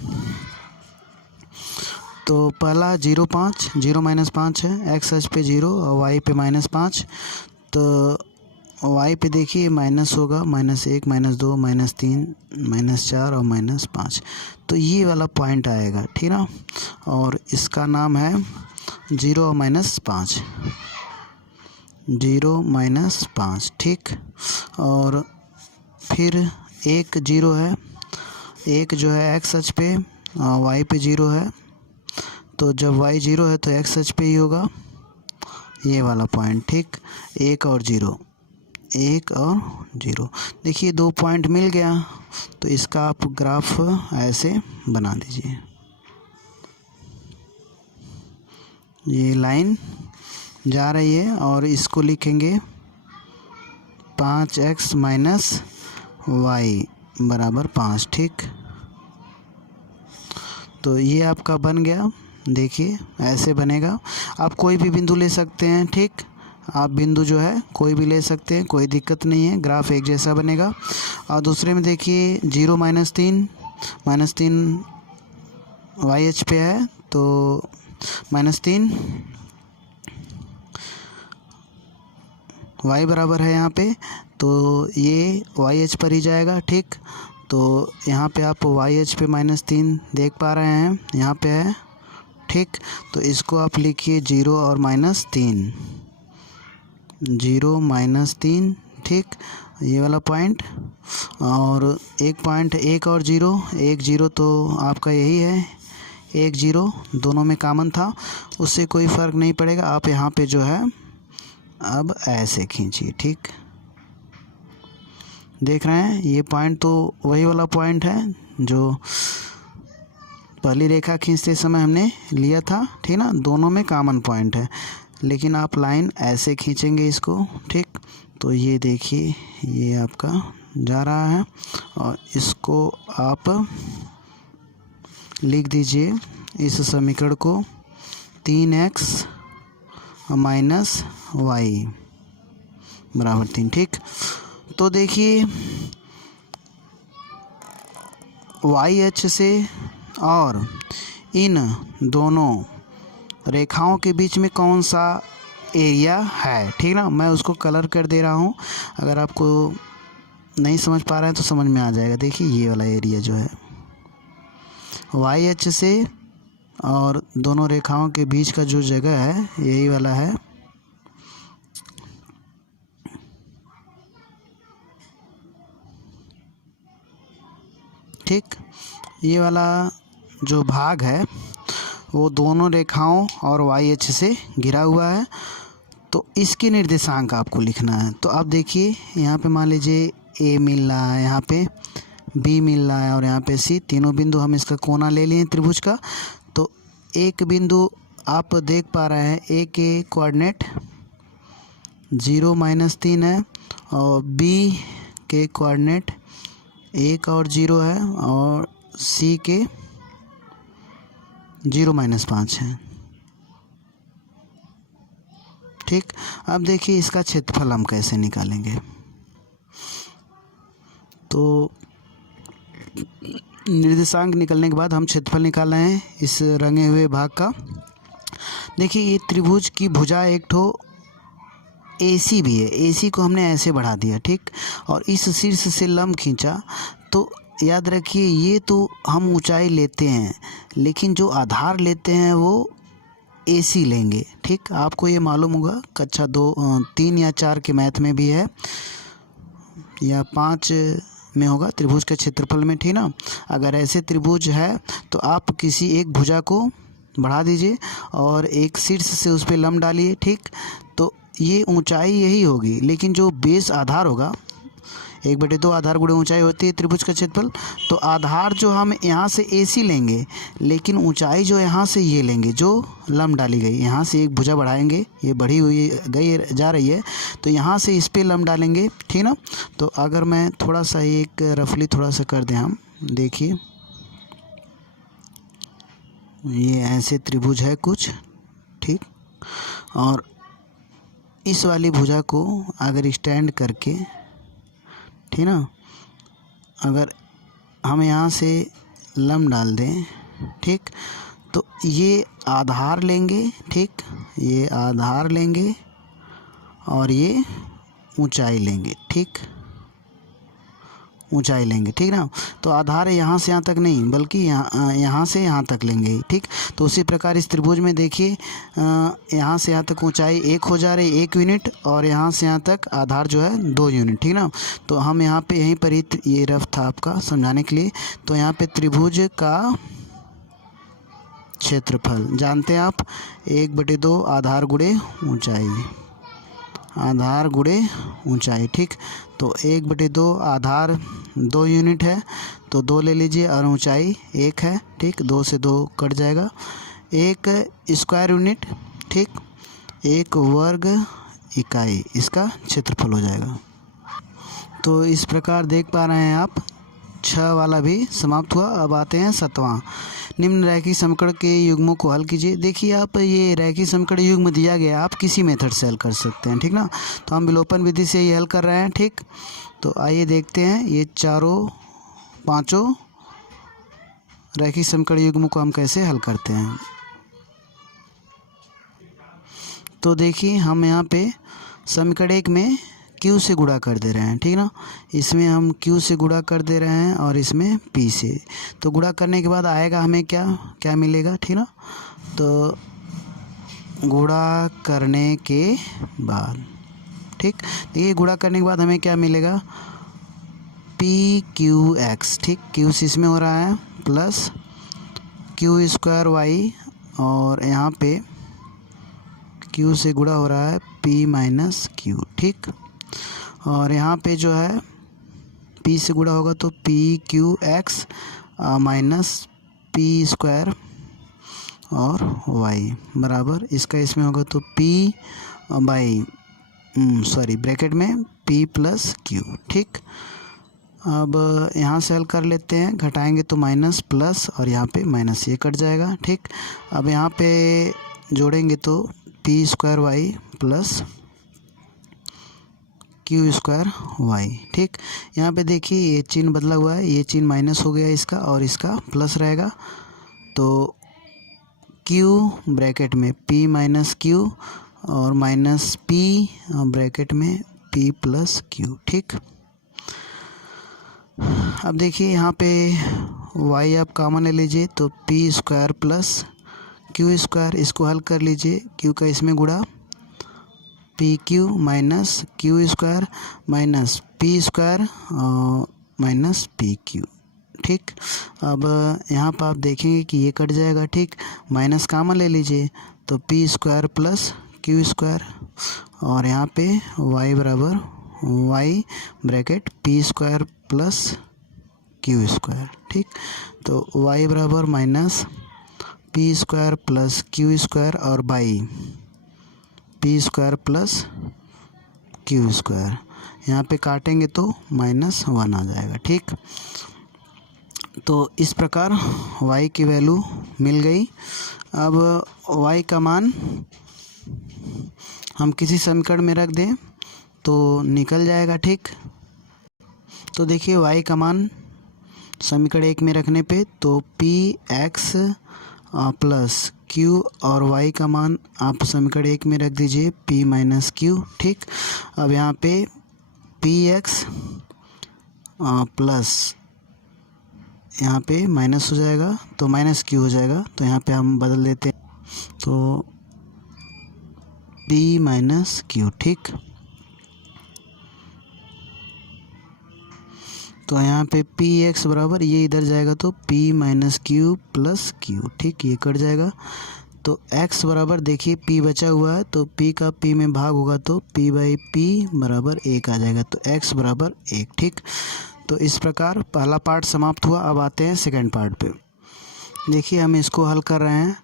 तो पहला 0 5, 0 -5 है, x अक्ष पे 0 और y पे -5। तो y पे देखिए माइनस होगा, -1 -2 -3 -4 और -5, तो ये वाला पॉइंट आएगा, ठीक ना। और इसका नाम है 0 और -5, 0 -5, ठीक। और फिर एक 0 है, एक जो है x अक्ष पे, y पे 0 है, तो जब y 0 है तो x अक्ष पे ही होगा ये वाला पॉइंट, ठीक। 1 और 0, 1 और 0, देखिए 2 पॉइंट मिल गया। तो इसका आप ग्राफ ऐसे बना दीजिए, ये लाइन जा रही है और इसको लिखेंगे 5x माइनस वाई बराबर 5, ठीक। तो ये आपका बन गया, देखिए ऐसे बनेगा। आप कोई भी बिंदु ले सकते हैं, ठीक। आप बिंदु जो है कोई भी ले सकते हैं, कोई दिक्कत नहीं है, ग्राफ एक जैसा बनेगा। और दूसरे में देखिए 0 -3 वाई एच पे है, तो -3 y बराबर है यहाँ पे, तो ये वाई एच पर ही जाएगा, ठीक। तो यहाँ पे आप वाई एच पे -3 देख पा रहे हैं, यहाँ पे है, ठीक। तो इसको आप लिखिए 0 और -3, 0 -3, ठीक, ये वाला पॉइंट। और एक पॉइंट 1 और 0, 1 0 तो आपका यही है, 1 0 दोनों में कॉमन था, उससे कोई फ़र्क नहीं पड़ेगा। आप यहाँ पे जो है अब ऐसे खींचिए, ठीक। देख रहे हैं ये पॉइंट तो वही वाला पॉइंट है जो पहली रेखा खींचते समय हमने लिया था, ठीक ना। दोनों में कॉमन पॉइंट है, लेकिन आप लाइन ऐसे खींचेंगे इसको, ठीक। तो ये देखिए ये आपका जा रहा है और इसको आप लिख दीजिए इस समीकरण को 3x माइनस वाई बराबर 3, ठीक। तो देखिए वाई एच से और इन दोनों रेखाओं के बीच में कौन सा एरिया है, ठीक ना। मैं उसको कलर कर दे रहा हूँ, अगर आपको नहीं समझ पा रहे हैं तो समझ में आ जाएगा। देखिए ये वाला एरिया जो है वाई एच से और दोनों रेखाओं के बीच का जो जगह है यही वाला है, ठीक। ये वाला जो भाग है वो दोनों रेखाओं और वाई एच से घिरा हुआ है, तो इसके निर्देशांक आपको लिखना है। तो आप देखिए यहाँ पे मान लीजिए ए मिल रहा है, यहाँ पे बी मिल रहा है और यहाँ पे सी, तीनों बिंदु हम इसका कोना ले लिए त्रिभुज का। तो एक बिंदु आप देख पा रहे हैं ए के कोऑर्डिनेट 0 -3 है और बी के कोऑर्डिनेट 1 और 0 है और सी के 0 -5 है, ठीक। अब देखिए इसका क्षेत्रफल हम कैसे निकालेंगे। तो निर्देशांक निकलने के बाद हम क्षेत्रफल निकाल रहे हैं इस रंगे हुए भाग का। देखिए ये त्रिभुज की भुजा एक ठो AC भी है, AC को हमने ऐसे बढ़ा दिया, ठीक। और इस शीर्ष से लंब खींचा, तो याद रखिए ये तो हम ऊंचाई लेते हैं, लेकिन जो आधार लेते हैं वो AC लेंगे, ठीक। आपको ये मालूम होगा, कक्षा 3 या 4 के मैथ में भी है, या 5 में होगा, त्रिभुज के क्षेत्रफल में, ठीक ना। अगर ऐसे त्रिभुज है तो आप किसी एक भुजा को बढ़ा दीजिए और एक शीर्ष से उस पर लंब डालिए, ठीक। तो ये ऊंचाई यही होगी, लेकिन जो बेस आधार होगा, 1/2 आधार गुणे ऊंचाई होती है त्रिभुज का क्षेत्रफल, तो आधार जो हम यहाँ से AC लेंगे, लेकिन ऊंचाई जो यहाँ से ये लेंगे जो लंब डाली गई। यहाँ से एक भुजा बढ़ाएंगे, ये बढ़ी हुई गई जा रही है, तो यहाँ से इस पे लंब डालेंगे, ठीक ना। तो अगर मैं थोड़ा सा एक रफली थोड़ा सा कर दें, हम देखिए ये ऐसे त्रिभुज है कुछ, ठीक। और इस वाली भुजा को अगर स्टैंड करके, ठीक ना, अगर हम यहाँ से लंब डाल दें, ठीक, तो ये आधार लेंगे, ठीक, ये आधार लेंगे और ये ऊंचाई लेंगे, ठीक, ऊंचाई लेंगे, ठीक ना। तो आधार यहाँ से यहाँ तक नहीं, बल्कि यहाँ से यहाँ तक लेंगे, ठीक। तो उसी प्रकार इस त्रिभुज में देखिए, यहाँ से यहाँ तक ऊंचाई 1 हो जा रही है, 1 यूनिट, और यहाँ से यहाँ तक आधार जो है 2 यूनिट, ठीक ना। तो हम यहाँ पे यहीं पर ही, ये रफ था आपका समझाने के लिए। तो यहाँ पे त्रिभुज का क्षेत्रफल जानते हैं आप, 1/2 आधार गुणे ऊंचाई, आधार गुणे ऊंचाई, ठीक। तो 1/2 आधार 2 यूनिट है, तो 2 ले लीजिए, और ऊंचाई 1 है, ठीक। 2 से 2 कट जाएगा, 1 स्क्वायर यूनिट, ठीक, 1 वर्ग इकाई इसका क्षेत्रफल हो जाएगा। तो इस प्रकार देख पा रहे हैं आप, 6 वाला भी समाप्त हुआ। अब आते हैं 7वां। निम्न रैखिक समीकरण के युग्मों को हल कीजिए। देखिए आप, ये रैखिक समीकरण युग्म दिया गया, आप किसी मेथड से हल कर सकते हैं, ठीक ना। तो हम विलोपन विधि से ये हल कर रहे हैं, ठीक। तो आइए देखते हैं ये 4-5 रैखिक समीकरण युग्मों को हम कैसे हल करते हैं। तो देखिए हम यहाँ पे समीकरण 1 में Q से गुणा कर दे रहे हैं, ठीक ना। इसमें हम Q से गुणा कर दे रहे हैं और इसमें P से। तो गुणा करने के बाद आएगा हमें क्या क्या मिलेगा, ठीक ना। तो गुणा करने के बाद, ठीक, देखिए गुणा करने के बाद हमें क्या मिलेगा, PQX, ठीक, Q से इसमें हो रहा है, प्लस Q² Y, और यहाँ पे Q से गुणा हो रहा है P माइनस Q, ठीक। और यहाँ पे जो है P से गुणा होगा तो PQX माइनस P² और Y बराबर, इसका इसमें होगा तो ब्रैकेट में P प्लस Q, ठीक। अब यहाँ से हल कर लेते हैं, घटाएंगे तो माइनस प्लस, और यहाँ पे माइनस ये कट जाएगा, ठीक। अब यहाँ पे जोड़ेंगे तो P² Y plus Q² Y, ठीक। यहाँ पे देखिए ये चिन्ह बदला हुआ है, ये चिन्ह माइनस हो गया इसका, और इसका प्लस रहेगा। तो Q ब्रैकेट में P माइनस Q और माइनस P ब्रैकेट में P प्लस Q, ठीक। अब देखिए यहाँ पे Y आप कॉमन ले लीजिए, तो P² प्लस Q², इसको हल कर लीजिए, Q का इसमें गुणा, PQ minus Q² minus P² minus PQ, ठीक। अब यहाँ पर आप देखेंगे कि ये कट जाएगा, ठीक, माइनस कॉमन ले लीजिए, तो P² प्लस Q², और यहाँ पे Y बराबर Y bracket P² plus Q², ठीक। तो Y बराबर माइनस P² प्लस Q² और बाई P² प्लस Q², यहाँ पे काटेंगे तो -1 आ जाएगा, ठीक। तो इस प्रकार y की वैल्यू मिल गई। अब y का मान हम किसी समीकरण में रख दें तो निकल जाएगा, ठीक। तो देखिए y का मान समीकरण 1 में रखने पे तो Px प्लस क्यू और वाई का मान आप समीकरण 1 में रख दीजिए पी माइनस क्यू। ठीक, अब यहाँ पे पी एक्स प्लस यहाँ पे माइनस हो जाएगा तो माइनस क्यू हो जाएगा, तो यहाँ पे हम बदल देते हैं तो पी माइनस क्यू। ठीक, तो यहाँ पे पी एक्स बराबर ये इधर जाएगा तो P minus Q plus Q. ठीक, ये कट जाएगा तो x बराबर देखिए p बचा हुआ है तो p का p में भाग होगा तो p बाई पी बराबर 1 आ जाएगा, तो x बराबर 1। ठीक, तो इस प्रकार पहला पार्ट समाप्त हुआ। अब आते हैं सेकंड पार्ट पे। देखिए हम इसको हल कर रहे हैं,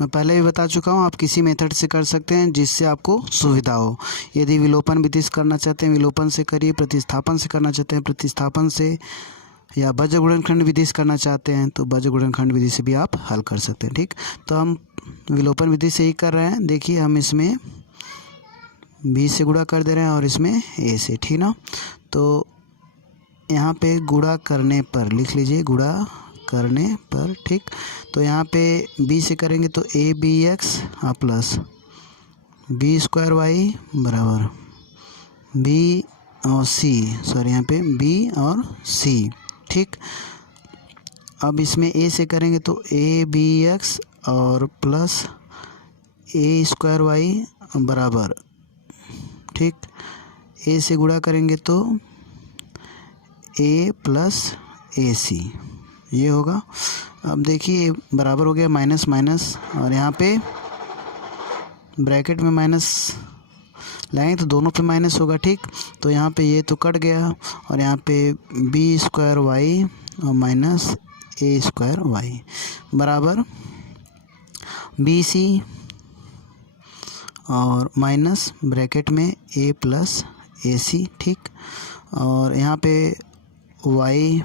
मैं पहले भी बता चुका हूँ, आप किसी मेथड से कर सकते हैं जिससे आपको सुविधा हो। यदि विलोपन विधि से करना चाहते हैं विलोपन से करिए, प्रतिस्थापन से करना चाहते हैं प्रतिस्थापन से, या बज्र गुणनखंड विधि से करना चाहते हैं तो बज्र गुणनखंड विधि से भी आप हल कर सकते हैं। ठीक, तो हम विलोपन विधि से ही कर रहे हैं। देखिए हम इसमें b से गुणा कर दे रहे हैं और इसमें a से। ठीक ना, तो यहाँ पे गुणा करने पर लिख लीजिए, गुणा करने पर। ठीक, तो यहाँ पे b से करेंगे तो a b x plus b square y बराबर b और c, सॉरी यहाँ पे b और c। ठीक, अब इसमें a से करेंगे तो a b x और प्लस a स्क्वायर वाई बराबर, ठीक, a से गुणा करेंगे तो a प्लस ए सी, ये होगा। अब देखिए बराबर हो गया माइनस माइनस, और यहाँ पे ब्रैकेट में माइनस लाएंगे तो दोनों पे माइनस होगा। ठीक, तो यहाँ पे ये तो कट गया और यहाँ पे बी स्क्वायर वाई और माइनस ए स्क्वायर वाई बराबर बी सी और माइनस ब्रैकेट में ए प्लस ए सी। ठीक, और यहाँ पे वाई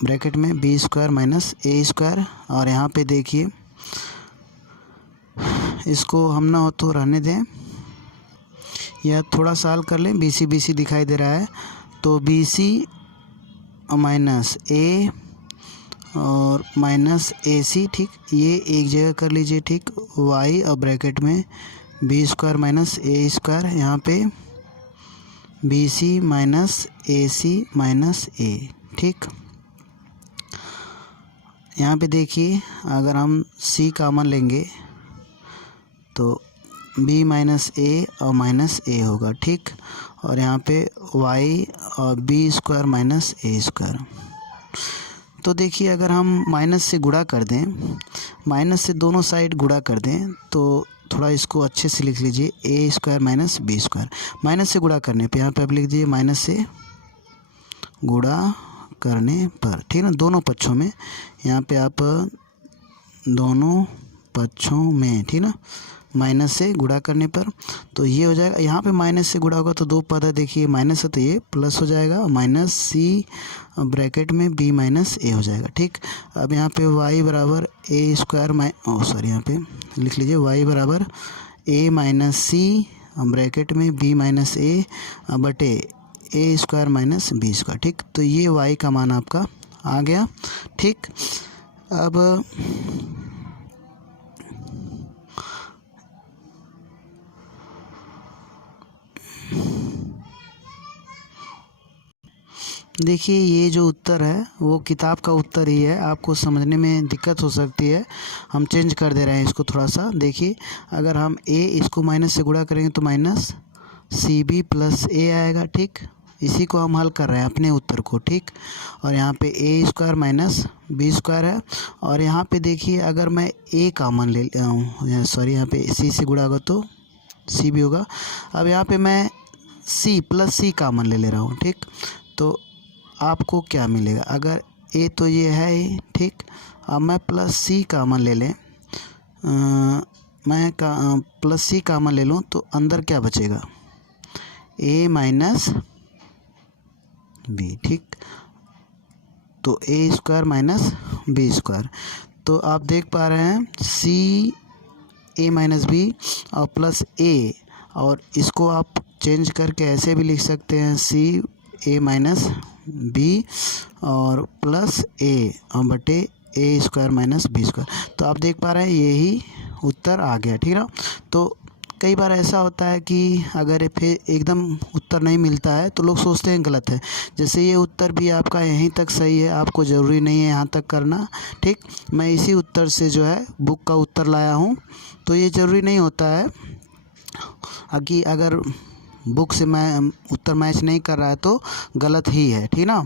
ब्रैकेट में B square minus a square, और यहाँ पे देखिए इसको हम ना हो तो रहने दें या थोड़ा सा हल कर लें। बी सी दिखाई दे रहा है तो बी सी माइनस ए और माइनस ए सी। ठीक, ये एक जगह कर लीजिए। ठीक, वाई और ब्रैकेट में B square minus a square, यहाँ पे बी सी माइनस ए सी माइनस ए। ठीक, यहाँ पे देखिए अगर हम c कॉमन लेंगे तो b माइनस ए और माइनस ए होगा। ठीक, और यहाँ पे y और b square minus a square. तो देखिए अगर हम माइनस से गुणा कर दें, माइनस से दोनों साइड गुणा कर दें तो थोड़ा इसको अच्छे से लिख लीजिए, a square minus b square. Minus से गुणा करने पे यहाँ पे आप लिख दीजिए माइनस से गुणा करने पर। ठीक ना, दोनों पक्षों में, यहाँ पे आप दोनों पक्षों में, ठीक ना, माइनस से गुणा करने पर तो ये हो जाएगा। यहाँ पे माइनस से गुणा होगा तो दो पद है, देखिए माइनस है तो ये प्लस हो जाएगा, माइनस सी ब्रैकेट में बी माइनस ए हो जाएगा। ठीक, अब यहाँ पे y बराबर ए स्क्वायर यहाँ पे लिख लीजिए y बराबर ए माइनस सी ब्रैकेट में बी माइनस ए बटे ए स्क्वायर माइनस बी स्क्वायर। ठीक, तो ये y का मान आपका आ गया। ठीक, अब देखिए ये जो उत्तर है वो किताब का उत्तर ही है, आपको समझने में दिक्कत हो सकती है, हम चेंज कर दे रहे हैं इसको थोड़ा सा। देखिए अगर हम a इसको माइनस से गुणा करेंगे तो माइनस सी बी प्लस ए आएगा। ठीक, इसी को हम हल कर रहे हैं अपने उत्तर को। ठीक, और यहाँ पे ए स्क्वायर माइनस बी स्क्वायर है, और यहाँ पे देखिए अगर मैं a कॉमन ले सॉरी यहाँ पे c से गुणा होगा तो c भी होगा। अब यहाँ पे मैं c प्लस c कॉमन ले रहा हूँ। ठीक, तो आपको क्या मिलेगा, अगर a तो ये है ही। ठीक, अब मैं प्लस सी कॉमन ले लें, मैं प्लस सी कॉमन ले लूँ तो अंदर क्या बचेगा, a माइनस बी। ठीक, तो a square minus b square, तो आप देख पा रहे हैं सी ए माइनस बी और प्लस ए, और इसको आप चेंज करके ऐसे भी लिख सकते हैं सी ए माइनस बी और प्लस ए बटे ए स्क्वायर माइनस बी स्क्वायर। तो आप देख पा रहे हैं यही उत्तर आ गया, ठीक है ना। तो कई बार ऐसा होता है कि अगर फिर एकदम उत्तर नहीं मिलता है तो लोग सोचते हैं गलत है। जैसे ये उत्तर भी आपका यहीं तक सही है, आपको ज़रूरी नहीं है यहाँ तक करना, ठीक। मैं इसी उत्तर से जो है बुक का उत्तर लाया हूँ, तो ये ज़रूरी नहीं होता है कि अगर बुक से मैं उत्तर मैच नहीं कर रहा है तो गलत ही है, ठीक ना।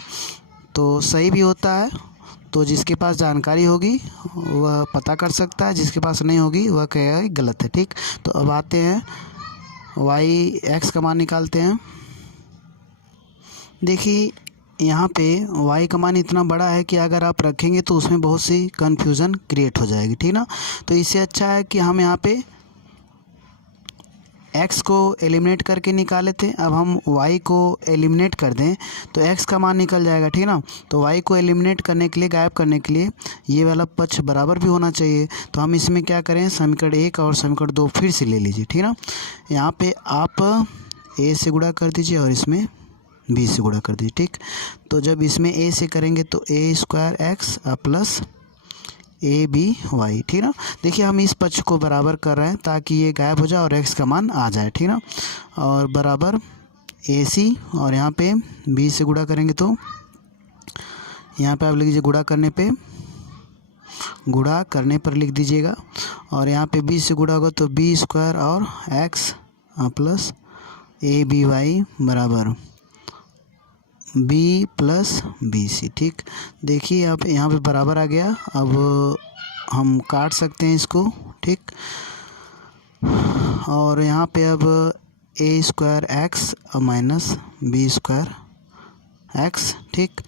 तो सही भी होता है। तो जिसके पास जानकारी होगी वह पता कर सकता है, जिसके पास नहीं होगी वह कहेगा कि गलत है, ठीक। तो अब आते हैं वाई एक्स का मान निकालते हैं। देखिए यहाँ पे y का मान इतना बड़ा है कि अगर आप रखेंगे तो उसमें बहुत सी कन्फ्यूज़न क्रिएट हो जाएगी, ठीक ना। तो इससे अच्छा है कि हम यहाँ पे x को एलिमिनेट करके निकाले थे, अब हम y को एलिमिनेट कर दें तो x का मान निकल जाएगा, ठीक ना। तो y को एलिमिनेट करने के लिए, गायब करने के लिए ये वाला पक्ष बराबर भी होना चाहिए। तो हम इसमें क्या करें, समीकरण 1 और समीकरण 2 फिर से ले लीजिए, ठीक ना। यहाँ पे आप a से गुणा कर दीजिए और इसमें b से गुणा कर दीजिए, ठीक। तो जब इसमें a से करेंगे तो a square x plus a b y, ठीक ना। देखिए हम इस पक्ष को बराबर कर रहे हैं ताकि ये गायब हो जाए और x का मान आ जाए, ठीक ना। और बराबर ए सी और यहाँ पे b से गुणा करेंगे तो यहाँ पे आप लिख दीजिए गुणा करने पर लिख दीजिएगा। और यहाँ पे b से गुणा होगा तो b स्क्वायर और x plus a b y बराबर b प्लस बी सी, ठीक। देखिए अब यहाँ पे बराबर आ गया। अब हम काट सकते हैं इसको, ठीक। और यहाँ पे अब a square x minus b square x, ठीक।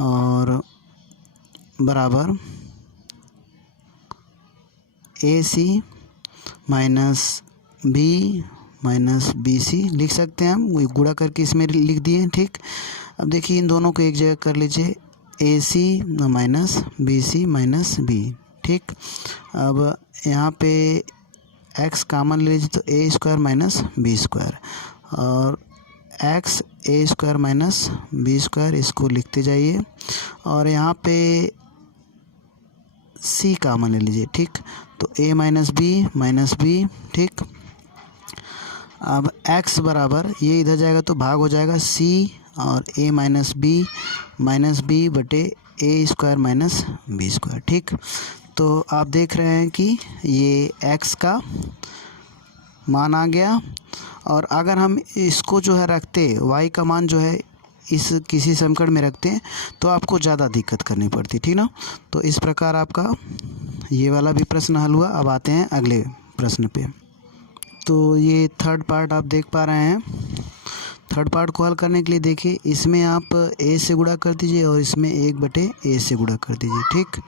और बराबर ए सी माइनस बी सी लिख सकते हैं हम, गुणा करके इसमें लिख दिए, ठीक। अब देखिए इन दोनों को एक जगह कर लीजिए, a c minus b c minus b, ठीक। अब यहाँ पे x कॉमन ले लीजिए तो a square minus b square और x a square minus b square, इसको लिखते जाइए। और यहाँ पे c कॉमन ले लीजिए, ठीक। तो a माइनस बी, ठीक। अब x बराबर ये इधर जाएगा तो भाग हो जाएगा c और a माइनस बी बटे ए स्क्वायर माइनस बी स्क्वायर, ठीक। तो आप देख रहे हैं कि ये x का मान आ गया। और अगर हम इसको जो है रखते, y का मान जो है इस किसी समीकरण में रखते हैं तो आपको ज़्यादा दिक्कत करनी पड़ती, ठीक ना। तो इस प्रकार आपका ये वाला भी प्रश्न हल हुआ। अब आते हैं अगले प्रश्न पे। तो ये थर्ड पार्ट आप देख पा रहे हैं। थर्ड पार्ट को हल करने के लिए देखिए इसमें आप a से गुणा कर दीजिए और इसमें 1/a से गुणा कर दीजिए, ठीक।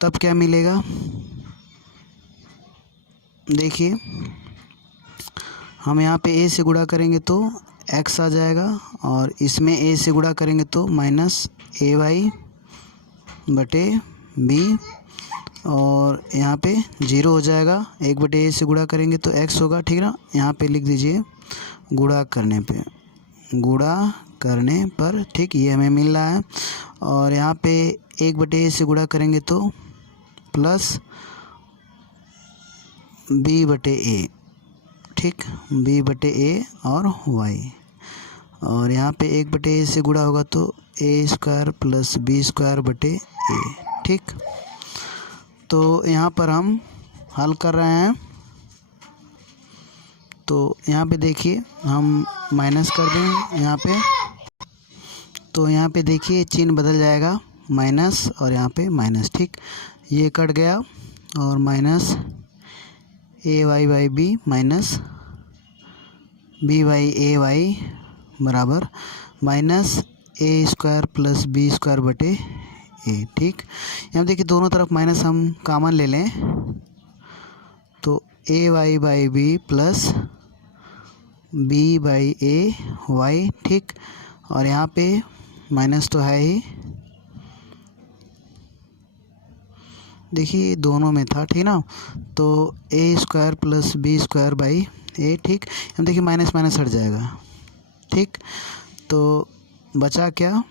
तब क्या मिलेगा, देखिए हम यहाँ पे a से गुणा करेंगे तो x आ जाएगा और इसमें a से गुणा करेंगे तो माइनस ए वाई बटे बी और यहाँ पे 0 हो जाएगा। 1/a से गुणा करेंगे तो x होगा, ठीक ना। यहाँ पे लिख दीजिए गुणा करने पर, ठीक, ये हमें मिल रहा है। और यहाँ पे 1/a से गुणा करेंगे तो प्लस b/a, ठीक, b/a और y। और यहाँ पे 1/a से गुणा होगा तो a square plus b square बटे a, ठीक। तो यहाँ पर हम हल कर रहे हैं। तो यहाँ पे देखिए हम माइनस कर दें यहाँ पे, तो यहाँ पे देखिए चिन्ह बदल जाएगा, माइनस और यहाँ पे माइनस, ठीक। ये कट गया और minus a y by b minus b by a y बराबर minus a square plus b square बटे ए, ठीक। यहाँ देखिए दोनों तरफ माइनस हम कॉमन ले लें तो a y by b plus b by a y, ठीक। और यहाँ पे माइनस तो है ही, देखिए दोनों में था, ठीक ना। तो a square plus b square by a, ठीक। हम देखिए माइनस माइनस हट जाएगा ठीक। तो बचा क्या,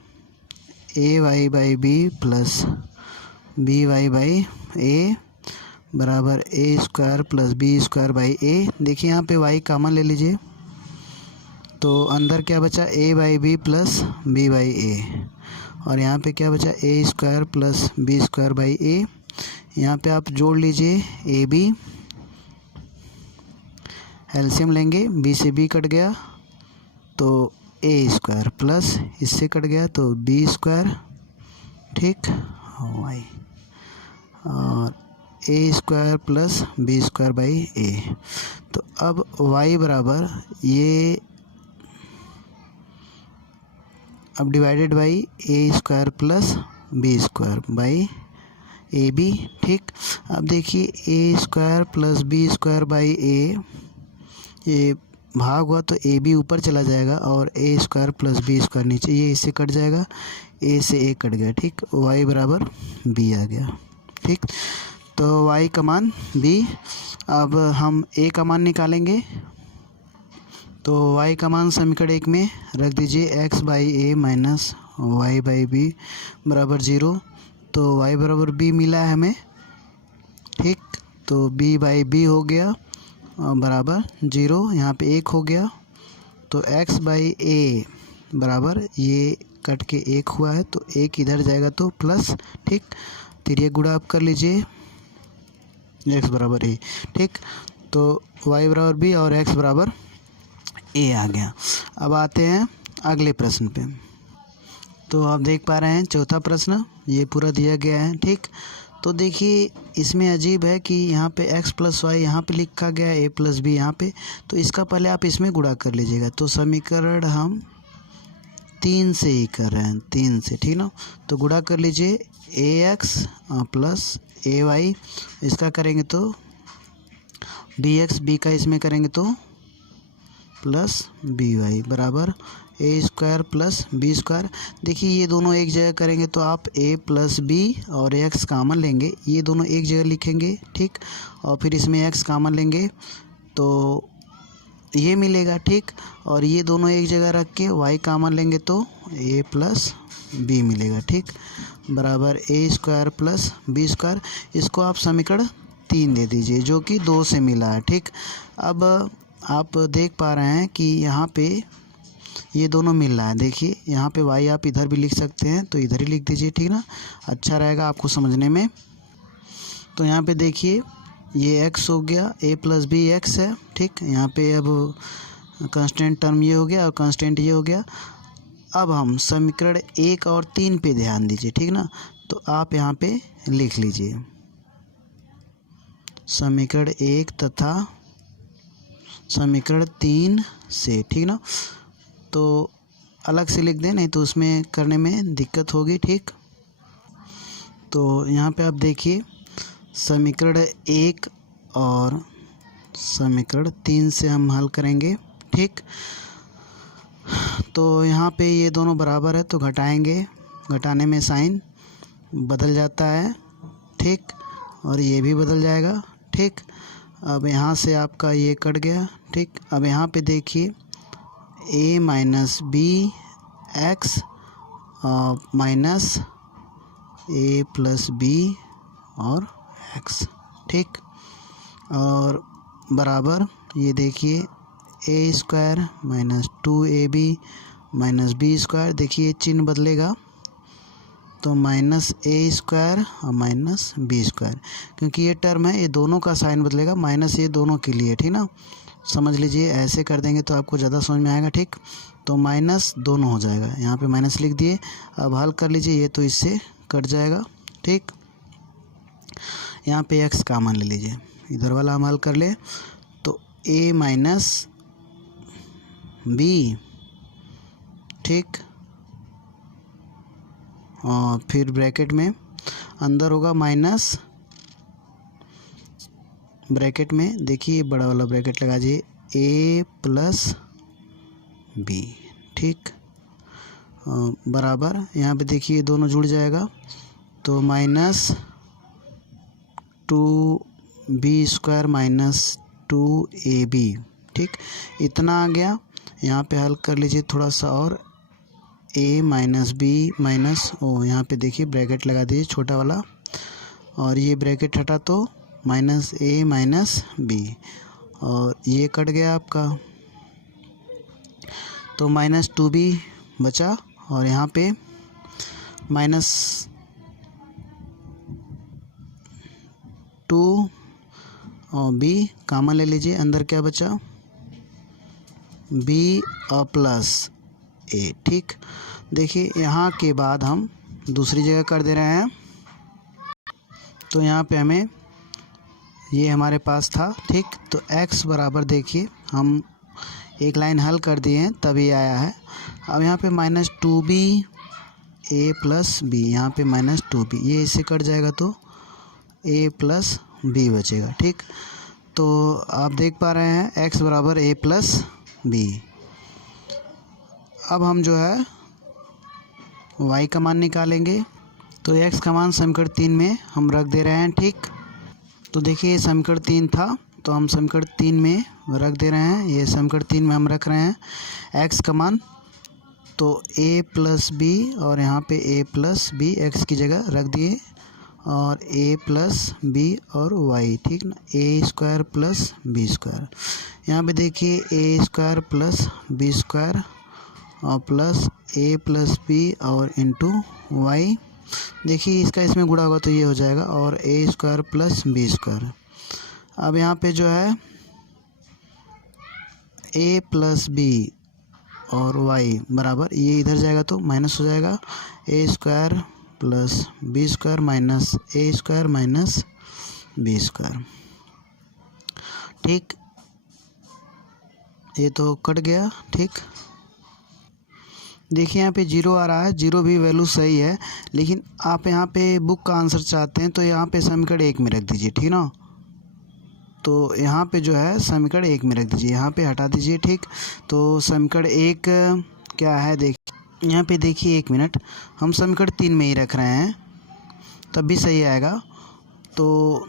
a y by b plus b y by a बराबर a square plus b square by a. देखिए यहाँ पे वाई कॉमन ले लीजिए, तो अंदर क्या बचा, a by b plus b by a, और यहाँ पे क्या बचा, a square plus b square by a. यहाँ पे आप जोड़ लीजिए ए बी, एलसीएम लेंगे, बी से बी कट गया तो ए स्क्वायर प्लस इससे कट गया तो बी स्क्वायर, ठीक, वाई, और a square plus b square by a. तो अब वाई बराबर ये, अब divided by a square plus b square by a b, ठीक। अब देखिए a square plus b square by a, ये भाग हुआ तो ए बी ऊपर चला जाएगा और a square plus b square नीचे, ये इससे कट जाएगा, ए से ए कट गया, ठीक, वाई बराबर बी आ गया, ठीक। तो वाई का मान बी। अब हम ए का मान निकालेंगे, तो वाई का मान समीकरण 1 में रख दीजिए, x by a minus y by b बराबर 0। तो वाई बराबर बी मिला है हमें, ठीक। तो बी बाई बी हो गया बराबर 0, यहाँ पे 1 हो गया, तो एक्स बाई ए बराबर ये कट के 1 हुआ है तो 1 इधर जाएगा तो प्लस, ठीक। फिर ये गुणा आप कर लीजिए, एक्स बराबर ए, ठीक। तो वाई बराबर बी और एक्स बराबर ए आ गया। अब आते हैं अगले प्रश्न पे। तो आप देख पा रहे हैं चौथा प्रश्न ये पूरा दिया गया है, ठीक। तो देखिए इसमें अजीब है कि यहाँ पे x प्लस वाई यहाँ पे लिखा गया है, a प्लस बी यहाँ पे, तो इसका पहले आप इसमें गुणा कर लीजिएगा। तो समीकरण हम 3 से ही कर रहे हैं, 3 से, ठीक ना। तो गुणा कर लीजिए, ए एक्स प्लस ए वाई, इसका करेंगे तो बी एक्स, बी का इसमें करेंगे तो प्लस बी वाई बराबर a square plus b square. देखिए ये दोनों एक जगह करेंगे तो आप ए प्लस बी और एक्स कामन लेंगे, ये दोनों एक जगह लिखेंगे, ठीक। और फिर इसमें एक्स कामन लेंगे तो ये मिलेगा, ठीक। और ये दोनों एक जगह रख के वाई कामन लेंगे तो ए प्लस बी मिलेगा, ठीक, बराबर a square plus b square. इसको आप समीकरण 3 दे दीजिए जो कि 2 से मिला है, ठीक। अब आप देख पा रहे हैं कि यहाँ पे ये दोनों मिल रहा है। देखिए यहाँ पे y आप इधर भी लिख सकते हैं तो इधर ही लिख दीजिए, ठीक ना, अच्छा रहेगा आपको समझने में। तो यहाँ पे देखिए ये x हो गया, a प्लस बी एक्स है, ठीक। यहाँ पे अब कांस्टेंट टर्म ये हो गया और कांस्टेंट ये हो गया। अब हम समीकरण 1 और 3 पे ध्यान दीजिए, ठीक ना। तो आप यहाँ पे लिख लीजिए समीकरण 1 तथा समीकरण 3 से, ठीक ना। तो अलग से लिख दें, नहीं तो उसमें करने में दिक्कत होगी, ठीक। तो यहाँ पे आप देखिए समीकरण 1 और समीकरण 3 से हम हल करेंगे, ठीक। तो यहाँ पे ये दोनों बराबर है तो घटाएंगे, घटाने में साइन बदल जाता है, ठीक, और ये भी बदल जाएगा, ठीक। अब यहाँ से आपका ये कट गया, ठीक। अब यहाँ पे देखिए a minus b x minus a plus b और x, ठीक। और बराबर ये देखिए a square minus 2ab minus b square, देखिए चिन्ह बदलेगा तो माइनस ए स्क्वायर और माइनस बी स्क्वायर, क्योंकि ये टर्म है ये दोनों का साइन बदलेगा, माइनस ये दोनों के लिए, ठीक ना। समझ लीजिए ऐसे कर देंगे तो आपको ज़्यादा समझ में आएगा, ठीक। तो माइनस दोनों हो जाएगा, यहाँ पे माइनस लिख दिए। अब हल कर लीजिए, ये तो इससे कट जाएगा, ठीक। यहाँ पे x कॉमन ले लीजिए, इधर वाला हम हल कर ले तो a माइनस बी, ठीक। और फिर ब्रैकेट में अंदर होगा माइनस, ब्रैकेट में देखिए बड़ा वाला ब्रैकेट लगा दीजिए a प्लस बी, ठीक, बराबर यहाँ पे देखिए दोनों जुड़ जाएगा तो minus 2b square minus 2ab, ठीक, इतना आ गया। यहाँ पे हल कर लीजिए थोड़ा सा और, a minus B minus O, यहाँ पे देखिए ब्रैकेट लगा दीजिए छोटा वाला, और ये ब्रैकेट हटा तो माइनस a माइनस बी, और ये कट गया आपका, तो माइनस 2b बचा, और यहाँ पे माइनस 2 और b कॉमन ले लीजिए, अंदर क्या बचा b और प्लस a। ठीक, देखिए यहाँ के बाद हम दूसरी जगह कर दे रहे हैं, तो यहाँ पे हमें ये हमारे पास था। ठीक, तो x बराबर देखिए हम एक लाइन हल कर दिए हैं तभी आया है। अब यहाँ पे minus 2b a plus B, यहाँ पे माइनस 2b, ये इससे कट जाएगा तो a प्लस बी बचेगा। ठीक, तो आप देख पा रहे हैं x बराबर a प्लस बी। अब हम जो है y का मान निकालेंगे, तो x का मान समीकरण 3 में हम रख दे रहे हैं। ठीक, तो देखिए समीकरण 3 था तो हम समीकरण 3 में रख दे रहे हैं, ये समीकरण 3 में हम रख रहे हैं x का मान, तो a प्लस बी, और यहाँ पे a प्लस बी x की जगह रख दिए, और a प्लस बी और y। ठीक ना, a square plus b square, यहाँ पे देखिए a square plus b square और प्लस a प्लस बी और इंटू वाई, देखिए इसका इसमें गुणा होगा तो ये हो जाएगा, और a square plus b square. अब यहाँ पे जो है a प्लस बी और y बराबर, ये इधर जाएगा तो माइनस हो जाएगा, a square plus b square minus a square minus b square. ठीक, ये तो कट गया। ठीक, देखिए यहाँ पे 0 आ रहा है, 0 भी वैल्यू सही है, लेकिन आप यहाँ पे बुक का आंसर चाहते हैं तो यहाँ पे समीकरण 1 में रख दीजिए। ठीक ना, तो यहाँ पे जो है समीकरण 1 में रख दीजिए, यहाँ पे हटा दीजिए। ठीक, तो समीकरण 1 क्या है देखिए, यहाँ पे देखिए 1 मिनट, हम समीकरण 3 में ही रख रहे हैं तब भी सही आएगा। तो